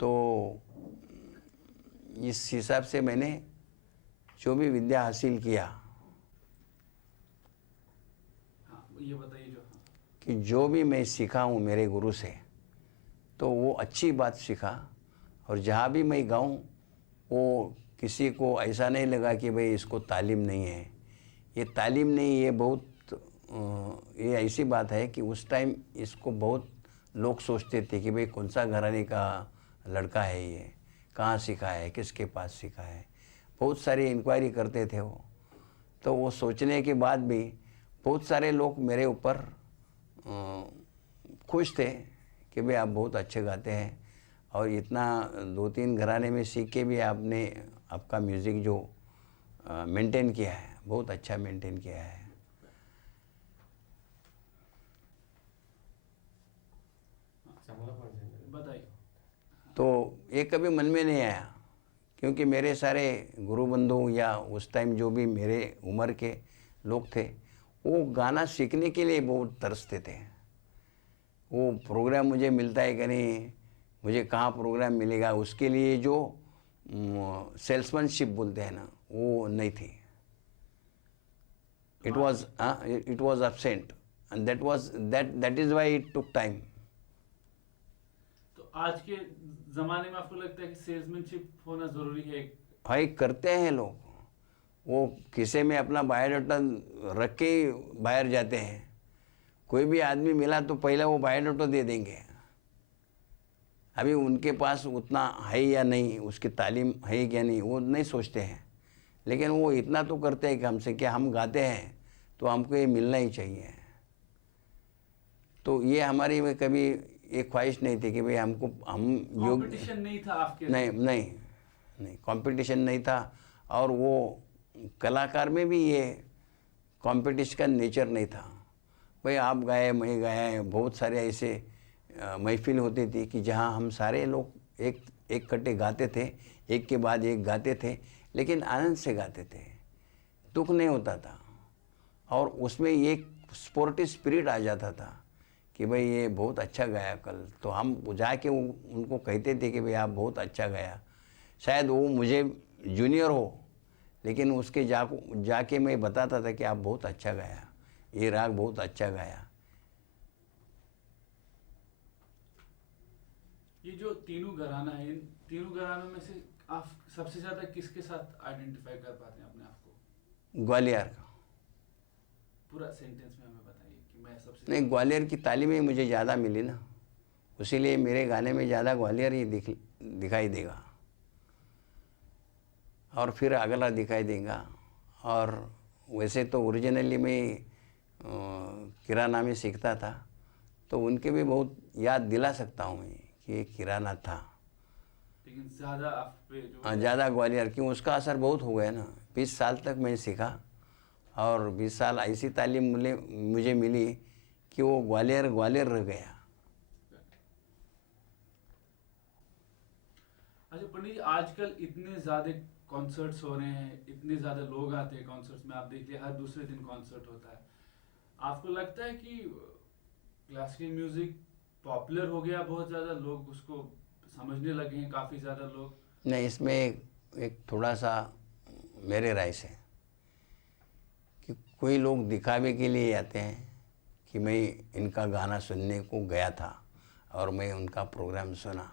तो इस हिसाब से मैंने जो भी विद्या हासिल किया, हाँ, ये बताइए जो कि जो भी मैं सीखा हूँ मेरे गुरु से, तो वो अच्छी बात सीखा। और जहाँ भी मैं गाऊँ वो किसी को ऐसा नहीं लगा कि भाई इसको तालीम नहीं है। ये तालीम नहीं, ये बहुत ये ऐसी बात है कि उस टाइम इसको बहुत लोग सोचते थे कि भाई कौन सा घराने का लड़का है, ये कहाँ सीखा है, किसके पास सीखा है। बहुत सारी इंक्वायरी करते थे वो। तो वो सोचने के बाद भी बहुत सारे लोग मेरे ऊपर खुश थे कि भाई आप बहुत अच्छे गाते हैं और इतना 2-3 घराने में सीख के भी आपने आपका म्यूज़िक जो मेंटेन किया है, बहुत अच्छा मेंटेन किया है। बताइए। तो ये कभी मन में नहीं आया, क्योंकि मेरे सारे गुरु बंधु या उस टाइम जो भी मेरे उम्र के लोग थे वो गाना सीखने के लिए बहुत तरसते थे। वो प्रोग्राम मुझे मिलता है कि नहीं, मुझे कहाँ प्रोग्राम मिलेगा, उसके लिए जो सेल्समैनशिप बोलते हैं ना, वो नहीं थी। It was absent and that is why it took time. तो आज के जमाने में आपको लगता है कि सेल्समैनशिप होना जरूरी है? भाई करते हैं लोग, वो किसी में अपना बायोडाटा रख के ही बाहर जाते हैं। कोई भी आदमी मिला तो पहला वो बायोडाटा दे देंगे। अभी उनके पास उतना है या नहीं, उसकी तालीम है या नहीं, वो नहीं सोचते हैं। लेकिन वो इतना तो करते हैं कि हमसे क्या, हम गाते हैं तो हमको ये मिलना ही चाहिए। तो ये हमारी में कभी एक ख्वाहिश नहीं थी कि भाई हम कंपटीशन नहीं था आपके? नहीं कंपटीशन नहीं था। और वो कलाकार में भी ये कंपटीशन का नेचर नहीं था। भाई आप गाए, मैं गाया, बहुत सारे ऐसे महफिल होती थी कि जहाँ हम सारे लोग एक कट्टे गाते थे, एक के बाद एक गाते थे, लेकिन आनंद से गाते थे। दुख नहीं होता था, और उसमें एक स्पोर्टिव स्पिरिट आ जाता था कि भाई ये बहुत अच्छा गाया कल। तो हम जाके उनको कहते थे कि भाई आप बहुत अच्छा गाया। शायद वो मुझे जूनियर हो, लेकिन उसके जाके मैं बताता था कि आप बहुत अच्छा गाया, ये राग बहुत अच्छा गाया। ये जो तीनों घराना है, इन तीनों घरानों में से आप सबसे ज्यादा किसके साथ आइडेंटिफाई कर पाते हैं अपने आप को? ग्वालियर का। पूरा सेंटेंस में हमें बताइए कि मैं सबसे नहीं, ग्वालियर की तालीम ही मुझे ज़्यादा मिली ना, उसीलिए मेरे गाने में ज़्यादा ग्वालियर ही दिखाई देगा, और फिर अगला दिखाई देगा। और वैसे तो ओरिजिनली मैं किराना में सीखता था, तो उनके भी बहुत याद दिला सकता हूँ मैं कि ये किराना था। लेकिन ज्यादा आप पे जो हाँ, ज़्यादा ग्वालियर, क्यों उसका असर बहुत हो गया ना। 20 साल तक मैं सीखा, और 20 साल ऐसी तालीम मुझे मिली कि वो ग्वालियर ग्वालियर रह गया। अच्छा पंडित जी, आजकल इतने ज्यादा कॉन्सर्ट्स हो रहे हैं, इतने ज्यादा लोग आते हैं कॉन्सर्ट्स में, आप देखिए हर दूसरे दिन कॉन्सर्ट होता है। आपको लगता है कि क्लासिकल म्यूजिक पॉपुलर हो गया, बहुत ज्यादा लोग उसको समझने लगे हैं, काफी ज्यादा लोग? नहीं, इसमें एक थोड़ा सा मेरे राय से कि कोई लोग दिखावे के लिए आते हैं कि मैं इनका गाना सुनने को गया था और मैं उनका प्रोग्राम सुना।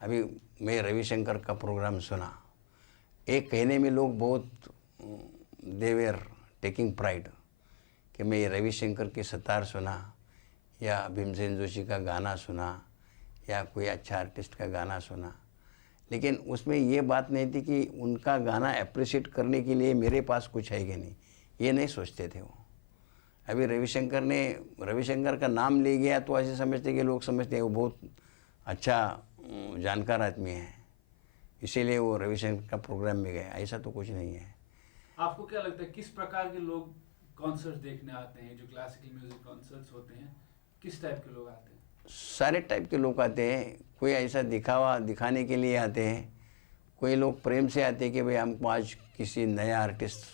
अभी मैं रविशंकर का प्रोग्राम सुना, एक कहने में लोग बहुत देवर टेकिंग प्राइड कि मैं रविशंकर की सतार सुना, या भीमसेन जोशी का गाना सुना, या कोई अच्छा आर्टिस्ट का गाना सुना। लेकिन उसमें ये बात नहीं थी कि उनका गाना अप्रिशिएट करने के लिए मेरे पास कुछ है कि नहीं, ये नहीं सोचते थे वो। अभी रविशंकर का नाम ले गया तो ऐसे समझते कि लोग समझते हैं वो बहुत अच्छा जानकार आदमी है, इसीलिए वो रविशंकर का प्रोग्राम में गया। ऐसा तो कुछ नहीं है। आपको क्या लगता है किस प्रकार के लोग कॉन्सर्ट देखने आते हैं? जो क्लासिकल म्यूजिक कॉन्सर्ट्स होते हैं, किस टाइप के लोग आते हैं? सारे टाइप के लोग आते हैं। कोई ऐसा दिखाने के लिए आते हैं, कोई लोग प्रेम से आते हैं कि भाई हमको आज किसी नया आर्टिस्ट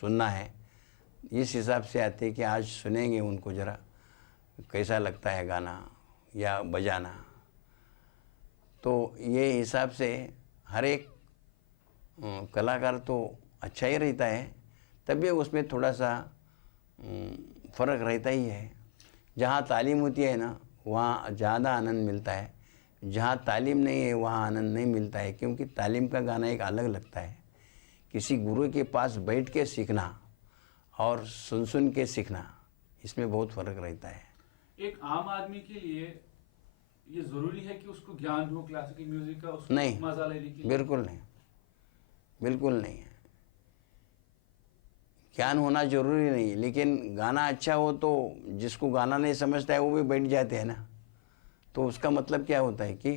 सुनना है, इस हिसाब से आते हैं कि आज सुनेंगे उनको ज़रा कैसा लगता है गाना या बजाना। तो ये हिसाब से हर एक कलाकार तो अच्छा ही रहता है, तभी उसमें थोड़ा सा फ़र्क रहता ही है। जहाँ तालीम होती है ना, वहाँ ज़्यादा आनंद मिलता है, जहाँ तालीम नहीं है वहाँ आनंद नहीं मिलता है, क्योंकि तालीम का गाना एक अलग लगता है। किसी गुरु के पास बैठ के सीखना और सुन के सीखना, इसमें बहुत फ़र्क रहता है। एक आम आदमी के लिए ये जरूरी है कि उसको ज्ञान हो क्लासिकल म्यूजिक का, उसको नहीं, मजा लेने के लिए? बिल्कुल नहीं, बिल्कुल नहीं है। ज्ञान होना जरूरी नहीं, लेकिन गाना अच्छा हो तो जिसको गाना नहीं समझता है वो भी बैठ जाते हैं ना। तो उसका मतलब क्या होता है कि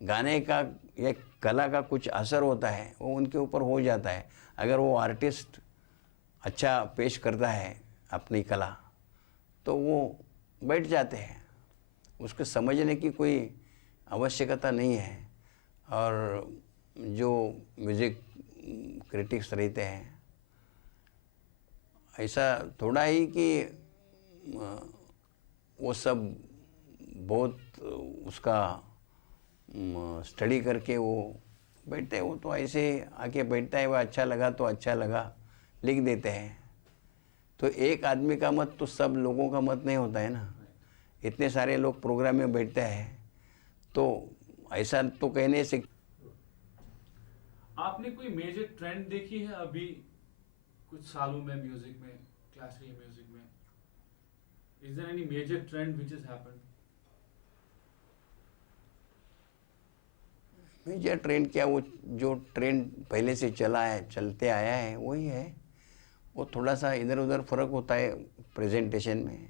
गाने का या कला का कुछ असर होता है, वो उनके ऊपर हो जाता है। अगर वो आर्टिस्ट अच्छा पेश करता है अपनी कला, तो वो बैठ जाते हैं, उसको समझने की कोई आवश्यकता नहीं है। और जो म्यूज़िक क्रिटिक्स रहते हैं, ऐसा थोड़ा ही कि वो सब बहुत उसका स्टडी करके वो बैठते हैं। वो तो ऐसे आके बैठता है, वह अच्छा लगा तो अच्छा लगा लिख देते हैं। तो एक आदमी का मत तो सब लोगों का मत नहीं होता है ना। इतने सारे लोग प्रोग्राम में बैठते हैं, तो ऐसा तो कहने से। आपने कोई मेजर ट्रेंड देखी है अभी कुछ सालों में म्यूजिक में, क्लासिकल म्यूजिक में? Is there any major trend which has happened? Major trend क्या, वो जो ट्रेंड पहले से चलते आया है वही है। वो थोड़ा सा इधर उधर फ़र्क होता है प्रेजेंटेशन में,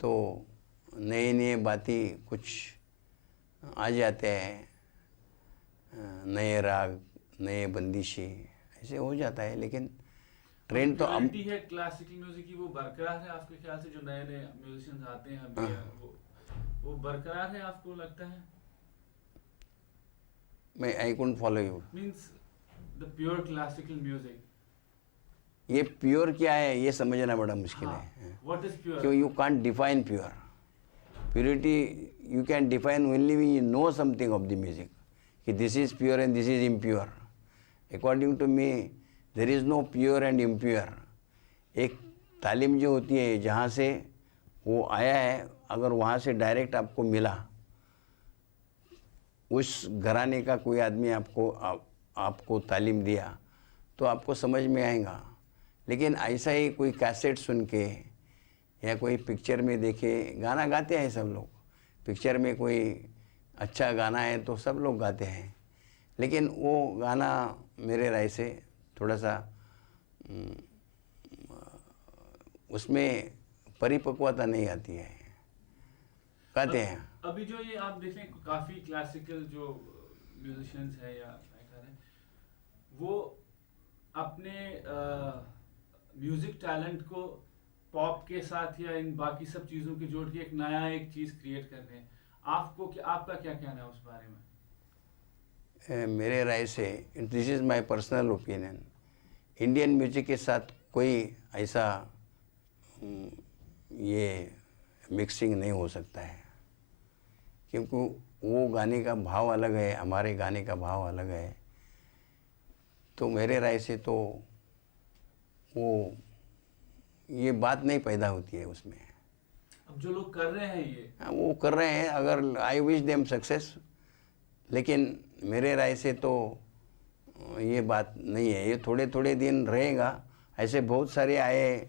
तो नए बातें कुछ आ जाते हैं, नए राग, नए बंदिशें, ऐसे हो जाता है। लेकिन ट्रेंड तो क्वालिटी है क्लासिकल म्यूजिक की, वो बरकरार है आपके ख्याल से? जो नए म्यूजिशियंस आते हैं अभी, वो बरकरार है आपको लगता है? मैं I couldn't follow you. Means the pure classical music ये प्योर क्या है ये समझना बड़ा मुश्किल है. What is pure? क्यों you can't define pure. Purity you can define only when you know something of the music. कि this is pure and this is impure. According to me, there is no pure and impure. एक तालीम जो होती है जहाँ से वो आया है, अगर वहाँ से डायरेक्ट आपको मिला, उस घराने का कोई आदमी आपको तालीम दिया तो आपको समझ में आएगा. लेकिन ऐसा ही कोई कैसेट सुन के या कोई पिक्चर में देखे, गाना गाते हैं सब लोग, पिक्चर में कोई अच्छा गाना है तो सब लोग गाते हैं, लेकिन वो गाना मेरे राय से थोड़ा सा उसमें परिपक्वता नहीं आती है, गाते हैं. अभी जो ये आप देखें काफ़ी क्लासिकल जो म्यूजिशियंस हैं या गायकार हैं, वो अपने म्यूज़िक टैलेंट को पॉप के साथ या इन बाकी सब चीज़ों के जोड़ के एक नया एक चीज़ क्रिएट कर रहे हैं. आपका क्या कहना है उस बारे में? मेरे राय से, this is my personal opinion, Indian music के साथ कोई ऐसा ये मिक्सिंग नहीं हो सकता है, क्योंकि वो गाने का भाव अलग है, हमारे गाने का भाव अलग है. तो मेरे राय से तो वो ये बात नहीं पैदा होती है उसमें. अब जो लोग कर रहे हैं ये, हाँ वो कर रहे हैं, अगर आई विश देम सक्सेस, लेकिन मेरे राय से तो ये बात नहीं है. ये थोड़े थोड़े दिन रहेगा, ऐसे बहुत सारे आए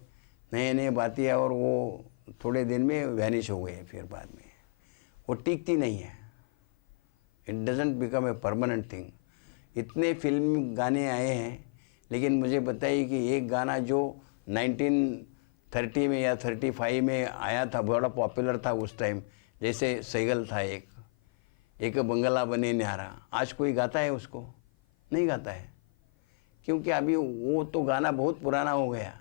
नए नए बातें और वो थोड़े दिन में वैनिश हो गए, फिर बाद में वो टिकती नहीं है. It doesn't become a permanent thing. इतने फिल्म गाने आए हैं, लेकिन मुझे बताइए कि एक गाना जो 1930 में या 35 में आया था, बड़ा पॉपुलर था उस टाइम, जैसे सैगल था एक बंगला बने न्यारा, आज कोई गाता है उसको? नहीं गाता है, क्योंकि अभी वो तो गाना बहुत पुराना हो गया.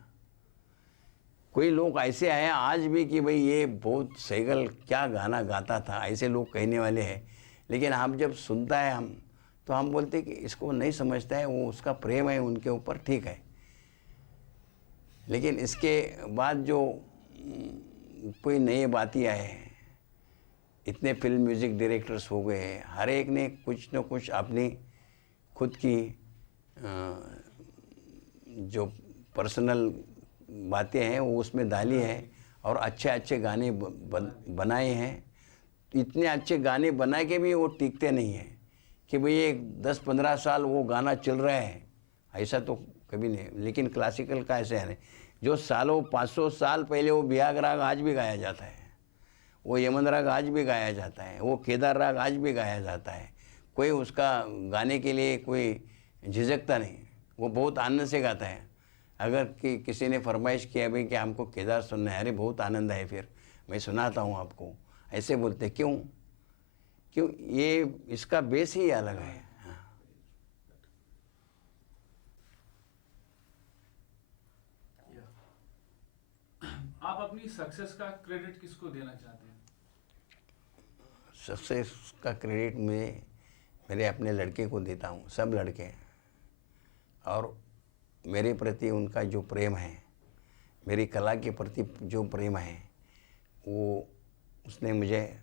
कोई लोग ऐसे आए आज भी कि भाई ये बहुत सैगल क्या गाना गाता था, ऐसे लोग कहने वाले हैं. लेकिन हम जब सुनता है हम तो हम बोलते कि इसको नहीं समझता है, वो उसका प्रेम है उनके ऊपर, ठीक है. लेकिन इसके बाद जो कोई नए बातें आए हैं, इतने फिल्म म्यूज़िक डायरेक्टर्स हो गए हैं, हर एक ने कुछ न कुछ अपनी खुद की जो पर्सनल बातें हैं वो उसमें डाली हैं और अच्छे अच्छे गाने बनाए हैं. इतने अच्छे गाने बना के भी वो टिकते नहीं हैं कि भाई ये 10-15 साल वो गाना चल रहा है, ऐसा तो कभी नहीं. लेकिन क्लासिकल का ऐसा है नहीं, जो सालों 500 साल पहले वो बिहाग राग आज भी गाया जाता है, वो यमन राग आज भी गाया जाता है, वो केदार राग आज भी गाया जाता है. कोई उसका गाने के लिए कोई झिझकता नहीं, वो बहुत आनंद से गाता है. अगर किसी ने फरमाइश किया भाई कि हमको केदार सुनना है, अरे बहुत आनंद है, फिर मैं सुनाता हूँ आपको, ऐसे बोलते. क्यों? ये इसका बेस ही अलग है. आप अपनी सक्सेस का क्रेडिट किसको देना चाहते हैं? सक्सेस का क्रेडिट मैं मेरे अपने लड़के को देता हूँ, सब लड़के, और मेरे प्रति उनका जो प्रेम है, मेरी कला के प्रति जो प्रेम है, वो उसने मुझे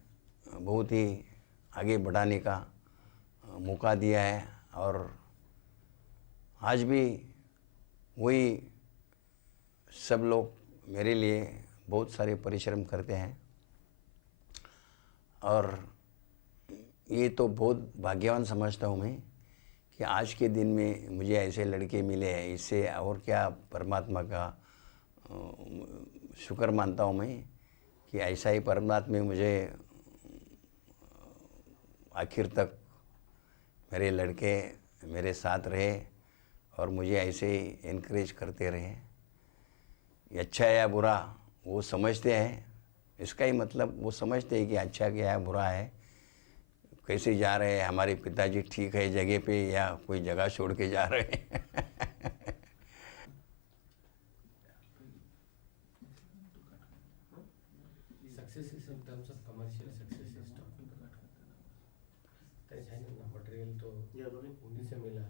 बहुत ही आगे बढ़ाने का मौका दिया है. और आज भी वही सब लोग मेरे लिए बहुत सारे परिश्रम करते हैं. और ये तो बहुत भाग्यवान समझता हूँ मैं कि आज के दिन में मुझे ऐसे लड़के मिले हैं. इससे और क्या परमात्मा का शुक्र मानता हूँ मैं कि ऐसा ही परमात्मा मुझे आखिर तक मेरे लड़के मेरे साथ रहे और मुझे ऐसे ही इनकरेज करते रहे. ये अच्छा है या बुरा वो समझते हैं, इसका ही मतलब वो समझते हैं कि अच्छा क्या है बुरा है, कैसे जा रहे हैं हमारे पिताजी, ठीक है जगह पे या कोई जगह छोड़ के जा रहे हैं. Success is in terms of commercial success is है ना, मटेरियल तो उन्हीं से मिला.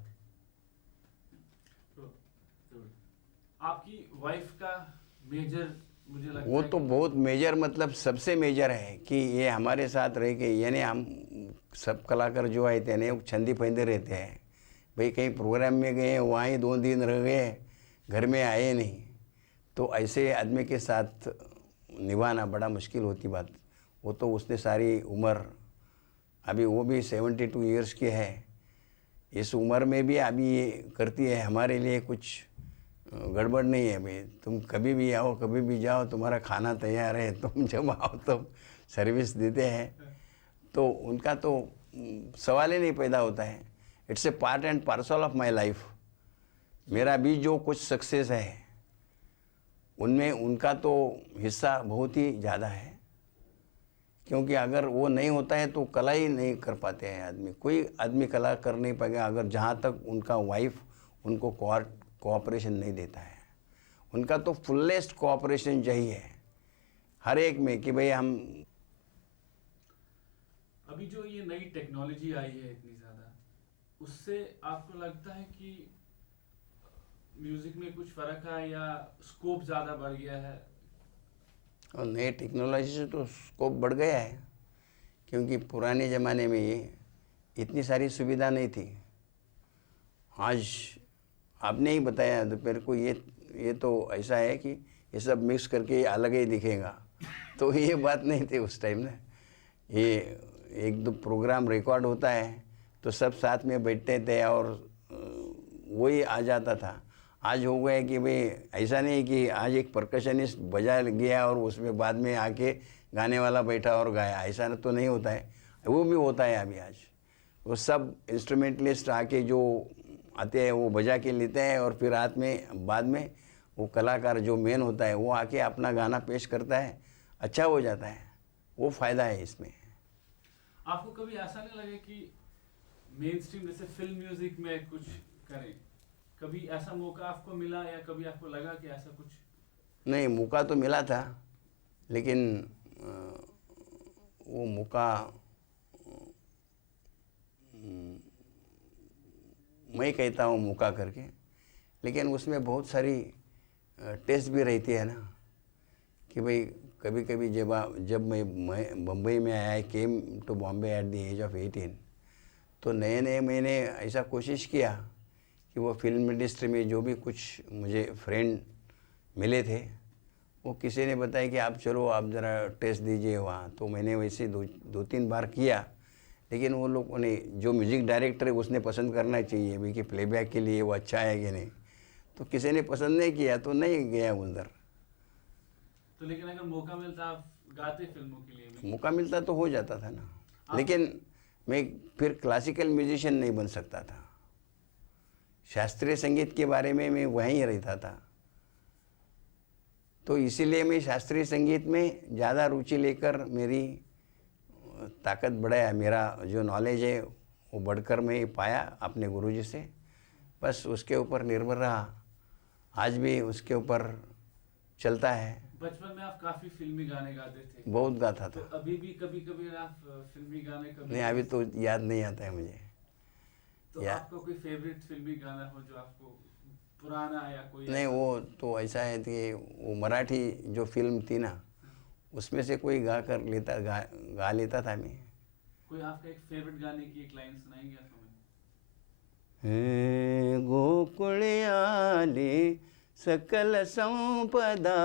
आपकी वाइफ का मेजर मुझे लगता वो है तो बहुत मेजर, मतलब सबसे मेजर है कि ये हमारे साथ रह के, यानी हम सब कलाकार जो आए थे ना, वो छंदी फंदे रहते हैं भाई, कहीं प्रोग्राम में गए वहाँ ही 2 दिन रह गए, घर में आए नहीं, तो ऐसे आदमी के साथ निभाना बड़ा मुश्किल होती बात। वो तो उसने सारी उम्र, अभी वो भी 72 ईयर्स की है, इस उम्र में भी अभी ये करती है हमारे लिए, कुछ गड़बड़ नहीं है भाई, तुम कभी भी आओ कभी भी जाओ, तुम्हारा खाना तैयार है, तुम जब आओ तो सर्विस देते हैं, तो उनका तो सवाल ही नहीं पैदा होता है। It's a part and parcel of my life. मेरा भी जो कुछ सक्सेस है उनमें उनका तो हिस्सा बहुत ही ज़्यादा है, क्योंकि अगर वो नहीं होता है तो कला ही नहीं कर पाते हैं आदमी, कोई आदमी कला कर नहीं पाएगा अगर जहाँ तक उनका वाइफ उनको कोऑपरेशन नहीं देता है। उनका तो फुलेस्ट कोऑपरेशन चाहिए हर एक में कि भाई हम। अभी जो ये नई टेक्नोलॉजी आई है इतनी ज़्यादा, उससे आपको लगता है कि म्यूजिक में कुछ फर्क है या स्कोप ज़्यादा बढ़ गया है? और नई टेक्नोलॉजी से तो स्कोप बढ़ गया है, क्योंकि पुराने ज़माने में ये इतनी सारी सुविधा नहीं थी। आज आपने ही बताया दोपहर को, ये तो ऐसा है कि ये सब मिक्स करके अलग ही दिखेगा, तो ये बात नहीं थी उस टाइम ना। ये एक दो प्रोग्राम रिकॉर्ड होता है तो सब साथ में बैठते थे और वही आ जाता था। आज हो गया कि भाई ऐसा नहीं कि आज एक परकशनिस्ट बजा गया और उसमें बाद में आके गाने वाला बैठा और गाया, ऐसा तो नहीं होता है। वो भी होता है अभी आज, वो सब इंस्ट्रूमेंटलिस्ट आके जो आते हैं वो बजा के लेते हैं और फिर रात में बाद में वो कलाकार जो मेन होता है वो आके अपना गाना पेश करता है, अच्छा हो जाता है, वो फ़ायदा है इसमें। आपको कभी ऐसा नहीं लगे कि मेन स्ट्रीम जैसे फिल्म म्यूजिक में कुछ करें? कभी ऐसा मौका आपको मिला या कभी आपको लगा कि ऐसा कुछ? नहीं, मौका तो मिला था, लेकिन वो मौका मैं कहता हूँ मौका करके, लेकिन उसमें बहुत सारी टेस्ट भी रहती है ना कि भाई कभी कभी जब मैं बम्बई में आया, came to Bombay at the age of 18, तो नए नए मैंने ऐसा कोशिश किया कि वो फिल्म इंडस्ट्री में जो भी कुछ मुझे फ्रेंड मिले थे, वो किसी ने बताया कि आप चलो आप ज़रा टेस्ट दीजिए वहाँ। तो मैंने वैसे दो तीन बार किया, लेकिन वो लोगों ने, जो म्यूज़िक डायरेक्टर है उसने पसंद करना चाहिए भी कि प्लेबैक के लिए वो अच्छा है कि नहीं, तो किसी ने पसंद नहीं किया तो नहीं गया उधर। तो लेकिन अगर मौका मिलता आप गाते फिल्मों के लिए भी? मौका मिलता तो हो जाता था ना, लेकिन मैं फिर क्लासिकल म्यूजिशियन नहीं बन सकता था। शास्त्रीय संगीत के बारे में मैं वहीं रहता था, तो इसीलिए मैं शास्त्रीय संगीत में ज़्यादा रुचि लेकर मेरी ताकत बढ़ाया, मेरा जो नॉलेज है वो बढ़कर मैं पाया अपने गुरुजी से, बस उसके ऊपर निर्भर रहा, आज भी उसके ऊपर चलता है। बचपन में आप काफी फिल्मी गाने गाते थे? बहुत गाता तो था। अभी भी कभी कभी आप फिल्मी गाने कभी? नहीं, अभी तो याद नहीं आता है मुझे। तो आपका कोई फेवरेट फिल्मी गाना हो जो आपको पुराना या कोई? नहीं, वो तो ऐसा है कि वो मराठी जो फिल्म थी ना, उसमें से कोई गा लेता था मैं। कोई आपका एक फेवरेट गाने की एक लाइन सुनाएंगे आप हमें? गोकुळे आली सकल संपदा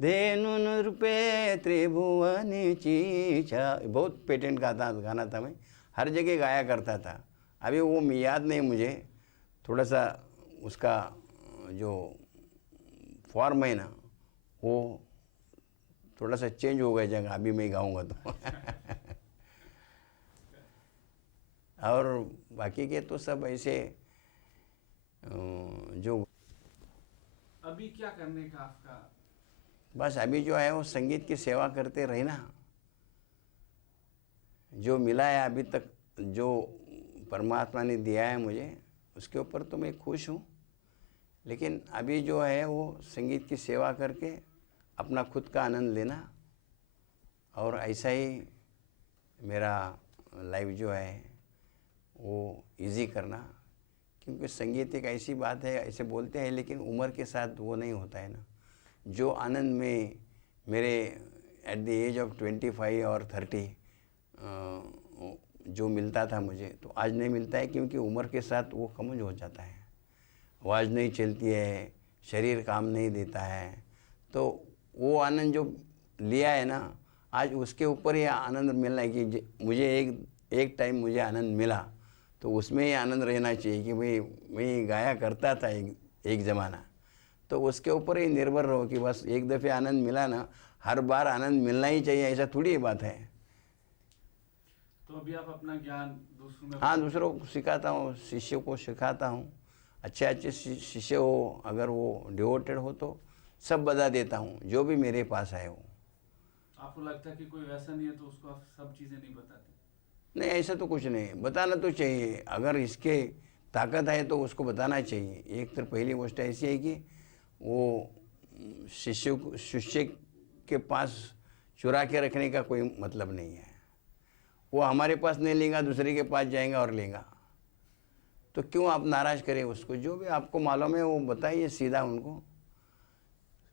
धेनुनृपे त्रिभुवनीची छा। बहुत पेटेंट गाना था, मैं हर जगह गाया करता था। अभी वो याद नहीं मुझे, थोड़ा सा उसका जो फॉर्म है ना वो थोड़ा सा चेंज हो गया जगह, अभी मैं गाऊंगा तो और बाकी के तो सब ऐसे जो अभी क्या करने का आपका? बस अभी जो है वो संगीत की सेवा करते रहना। जो मिला है अभी तक, जो परमात्मा ने दिया है मुझे, उसके ऊपर तो मैं खुश हूँ, लेकिन अभी जो है वो संगीत की सेवा करके अपना खुद का आनंद लेना, और ऐसा ही मेरा लाइफ जो है वो इजी करना, क्योंकि संगीत एक ऐसी बात है, ऐसे बोलते हैं लेकिन उम्र के साथ वो नहीं होता है ना। जो आनंद में मेरे एट द एज ऑफ 25 और 30 जो मिलता था मुझे, तो आज नहीं मिलता है, क्योंकि उम्र के साथ वो कम हो जाता है। आवाज़ नहीं चलती है, शरीर काम नहीं देता है, तो वो आनंद जो लिया है ना, आज उसके ऊपर ही आनंद मिलना है कि मुझे एक टाइम मुझे आनंद मिला, तो उसमें ही आनंद रहना चाहिए कि भाई मैं गाया करता था एक ज़माना, तो उसके ऊपर ही निर्भर रहो कि बस एक दफ़े आनंद मिला ना, हर बार आनंद मिलना ही चाहिए, ऐसा थोड़ी ही बात है। तो अभी आप अपना ज्ञान दूसरों में हाँ, दूसरों को सिखाता हूँ, शिष्यों को सिखाता हूँ। अच्छे अच्छे शिष्य हो, अगर वो डिवोटेड हो तो सब बता देता हूँ, जो भी मेरे पास आए हो। आपको लगता है कि कोई वैसा नहीं है तो उसको आप सब चीज़ें नहीं बताते? नहीं, ऐसा तो कुछ नहीं, बताना तो चाहिए। अगर इसके ताकत है तो उसको बताना चाहिए। एक तो पहली गोष्ट ऐसी है कि वो शिष्य के पास चुरा के रखने का कोई मतलब नहीं है। वो हमारे पास नहीं लेगा, दूसरे के पास जाएगा और लेगा, तो क्यों आप नाराज़ करें उसको। जो भी आपको मालूम है वो बताइए सीधा उनको,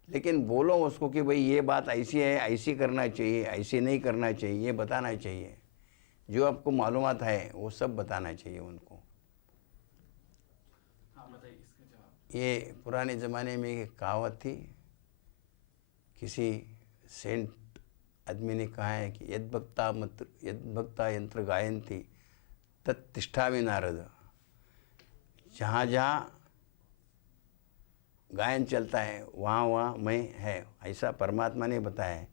लेकिन बोलो उसको कि भाई ये बात ऐसी है, ऐसी करना चाहिए, ऐसी नहीं करना चाहिए, ये बताना चाहिए। जो आपको मालूमात है वो सब बताना चाहिए उनको। हाँ, बताइए इसका जवाब। ये पुराने ज़माने में एक कहावत थी, किसी सेंट आदमी ने कहा है कि यद भक्ता यंत्र गायंती तत्तिष्ठामि नारद। जहाँ जहाँ गायन चलता है वहाँ वहाँ मैं है, ऐसा परमात्मा ने बताया है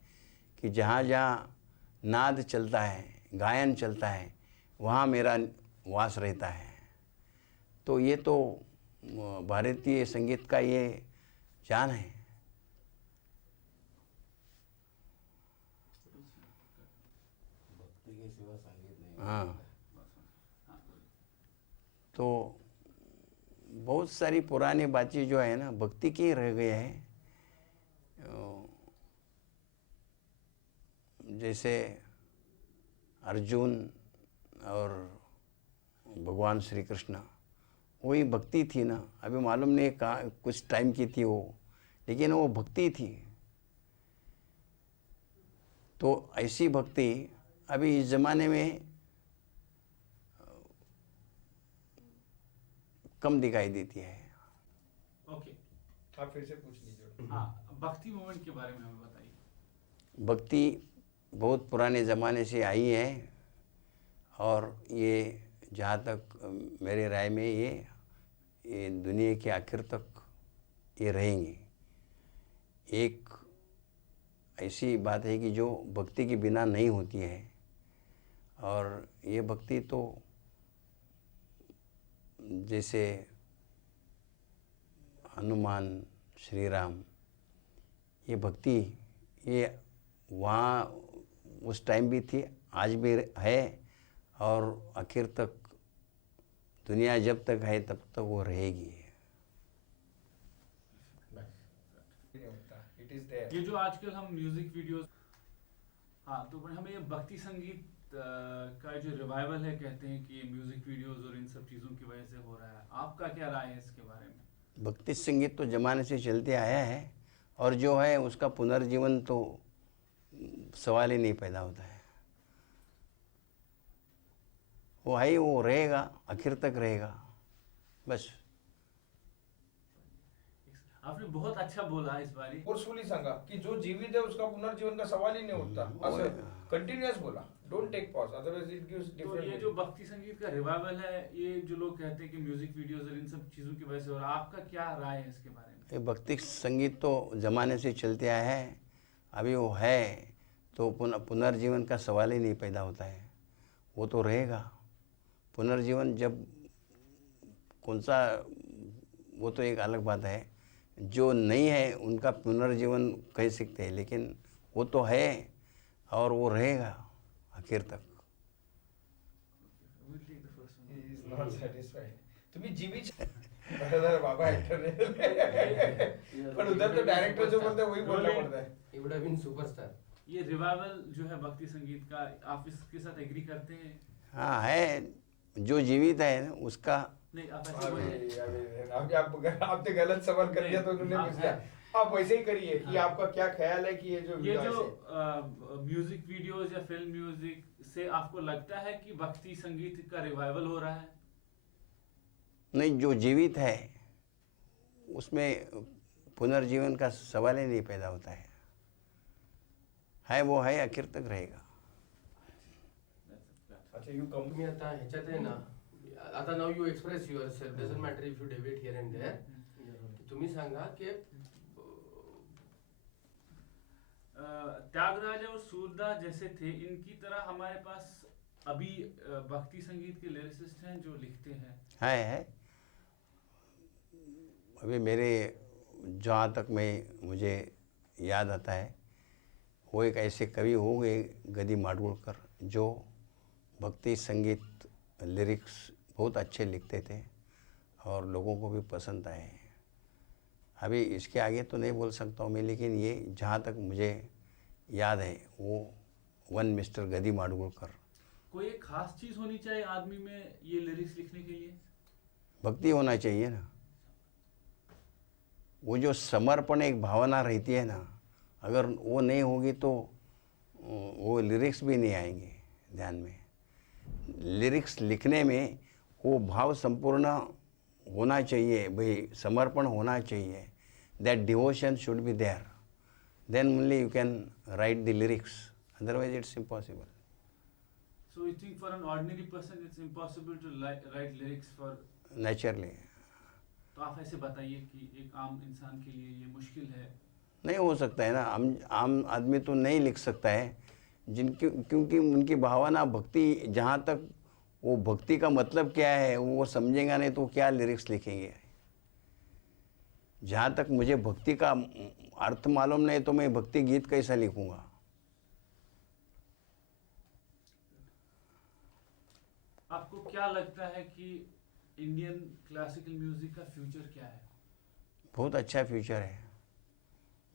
कि जहाँ जहाँ नाद चलता है, गायन चलता है, वहाँ मेरा वास रहता है। तो ये तो भारतीय संगीत का ये जान है। हाँ, तो बहुत सारी पुरानी बातें जो है ना भक्ति की रह गए हैं। जैसे अर्जुन और भगवान श्री कृष्ण, वही भक्ति थी ना। अभी मालूम नहीं कहाँ कुछ टाइम की थी वो, लेकिन वो भक्ति थी। तो ऐसी भक्ति अभी इस ज़माने में कम दिखाई देती है। ओके, आप फिर से पूछ लीजिए। हाँ, भक्ति मूवमेंट के बारे में हमें बताइए। भक्ति बहुत पुराने ज़माने से आई है, और ये जहाँ तक मेरे राय में ये दुनिया के आखिर तक ये रहेंगी। एक ऐसी बात है कि जो भक्ति के बिना नहीं होती है, और ये भक्ति तो जैसे हनुमान, श्री राम, ये भक्ति ये वहाँ उस टाइम भी थी, आज भी है, और आखिर तक दुनिया जब तक है तब तक वो रहेगी। It is there. ये जो आजकल हम म्यूजिक वीडियोस, हाँ, तो हमें ये भक्ति संगीत का जो रिवाइवल है, कहते हैं कि म्यूजिक वीडियोस और इन सब चीज़ों की वजह से हो रहा है। आपका क्या राय है इसके बारे में? भक्ति संगीत तो ज़माने से चलते आया है, और जो है उसका पुनर्जीवन तो सवाल ही नहीं पैदा होता है। वो है ही, वो रहेगा, आखिर तक रहेगा बस। आपने बहुत अच्छा बोला इस बारी। फोर्सफुली सांगा की जो जीवित है उसका पुनर्जीवन का सवाल ही नहीं होता, असं कंटिन्यूअस बोला, don't take pause, otherwise it gives to different. ये जो भक्ति संगीत का रिवाइवल है, ये जो लोग कहते हैं कि म्यूजिक वीडियोस और इन सब चीज़ों की वजह से हो रहा है, आपका क्या राय है इसके बारे में? ये भक्ति संगीत तो ज़माने से चलते आया है, अभी वो है तो पुनर्जीवन का सवाल ही नहीं पैदा होता है, वो तो रहेगा। पुनर्जीवन जब कौन सा, वो तो एक अलग बात है। जो नहीं है उनका पुनर्जीवन कह सकते हैं, लेकिन वो तो है और वो रहेगा आखिर तक। He is not satisfied. तुम्ही जीवित बरं बाबा एक्टर ने, पण उधर तो डायरेक्टर जो बोलता है वही बोलना पड़ता है। He would have been superstar. ये रिवाइवल जो है भक्ति संगीत का, आप इसके साथ एग्री करते हैं? हाँ है, जो जीवित है उसका नहीं आप ऐसे बोलिए। आपने गलत सवाल कर दिया तो उन्होंने पूछ लिया। आप वैसे ही करिए कि आपका क्या ख्याल है कि ये जो म्यूजिक वीडियोस या फिल्म म्यूजिक से आपको लगता है कि भक्ति संगीत का रिवाइवल हो रहा है? नहीं, जो जीवित है उसमें पुनर्जीवन का सवाल ही नहीं पैदा होता है वो है, आखिर तक रहेगा। अच्छा यू कम तुम्ही आता ह्याच्यात आहे ना, आता now you express yourself, doesn't matter if you deviate here and there. तुम्ही सांगा की त्यागराज और सूरदास जैसे थे, इनकी तरह हमारे पास अभी भक्ति संगीत के लिरिसिस्ट हैं जो लिखते हैं? है। अभी मेरे जहाँ तक मुझे याद आता है, वो एक ऐसे कवि हो गए गदी माडगुळकर, जो भक्ति संगीत लिरिक्स बहुत अच्छे लिखते थे और लोगों को भी पसंद आए। अभी इसके आगे तो नहीं बोल सकता हूँ मैं, लेकिन ये जहाँ तक मुझे याद है वो वन मिस्टर गदी माडगुळकर। कोई एक खास चीज होनी चाहिए आदमी में ये लिरिक्स लिखने के लिए? भक्ति होना चाहिए ना, वो जो समर्पण एक भावना रहती है ना, अगर वो नहीं होगी तो वो लिरिक्स भी नहीं आएंगे ध्यान में। लिरिक्स लिखने में वो भाव संपूर्ण होना चाहिए भाई, समर्पण होना चाहिए। That devotion should be there, then only you can write the lyrics, otherwise it's impossible. So you think for an ordinary person it's impossible to write lyrics for? Naturally. तो आप ऐसे बताइए कि एक आम इंसान के लिए ये मुश्किल है? नहीं हो सकता है ना, आम आदमी तो नहीं लिख सकता है, क्योंकि उनकी भावना भक्ति, जहाँ तक वो भक्ति का मतलब क्या है वो समझेगा नहीं तो क्या लिरिक्स लिखेंगे। जहाँ तक मुझे भक्ति का अर्थ मालूम नहीं तो मैं भक्ति गीत कैसा लिखूंगा। आपको क्या लगता है कि इंडियन क्लासिकल म्यूजिक का फ्यूचर क्या है? बहुत अच्छा फ्यूचर है,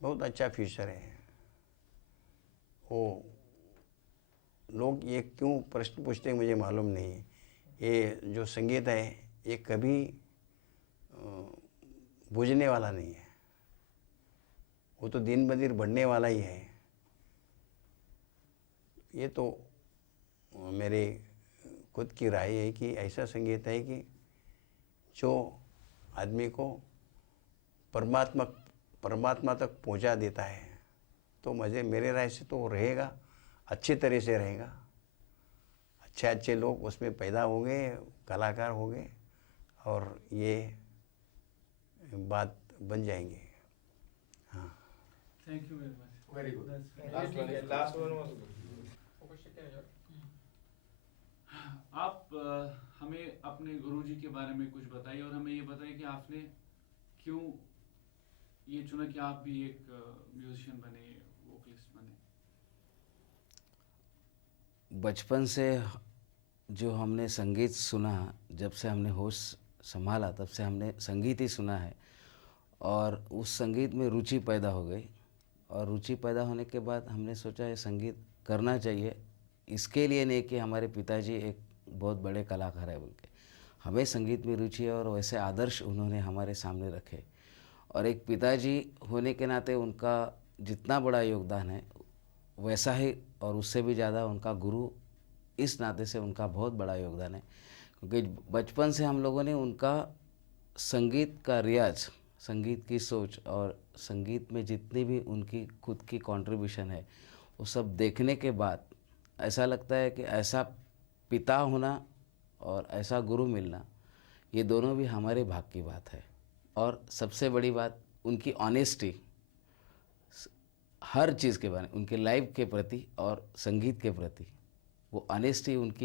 बहुत अच्छा फ्यूचर है। वो लोग ये क्यों प्रश्न पूछते हैं मुझे मालूम नहीं है। ये जो संगीत है ये कभी बुझने वाला नहीं है, वो तो दिन ब दिन बढ़ने वाला ही है। ये तो मेरे खुद की राय है कि ऐसा संगीत है कि जो आदमी को परमात्मा तक पहुंचा देता है। तो मेरे राय से तो रहेगा, अच्छी तरह से रहेगा। अच्छे लोग उसमें पैदा होंगे, कलाकार होंगे और ये बात बन जाएंगे। हाँ, thank you very much. Very good. Last one. आप हमें अपने गुरुजी के बारे में कुछ बताइए और हमें ये बताइए कि आपने क्यों ये चुना कि आप भी एक म्यूजिशियन बने, वोकलिस्ट बने? बचपन से जो हमने संगीत सुना, जब से हमने होश संभाला तब से हमने संगीत ही सुना है और उस संगीत में रुचि पैदा हो गई। और रुचि पैदा होने के बाद हमने सोचा ये संगीत करना चाहिए, इसके लिए नहीं कि हमारे पिताजी एक बहुत बड़े कलाकार है बोल के। हमें संगीत में रुचि है और वैसे आदर्श उन्होंने हमारे सामने रखे। और एक पिताजी होने के नाते उनका जितना बड़ा योगदान है वैसा ही और उससे भी ज़्यादा उनका गुरु इस नाते से उनका बहुत बड़ा योगदान है। क्योंकि बचपन से हम लोगों ने उनका संगीत का रियाज, संगीत की सोच और संगीत में जितनी भी उनकी खुद की कंट्रीब्यूशन है वो सब देखने के बाद ऐसा लगता है कि ऐसा पिता होना और ऐसा गुरु मिलना, ये दोनों भी हमारे भाग की बात है। और सबसे बड़ी बात उनकी ऑनेस्टी, हर चीज़ के बारे में, उनके लाइफ के प्रति और संगीत के प्रति वो ऑनेस्टी, उनकी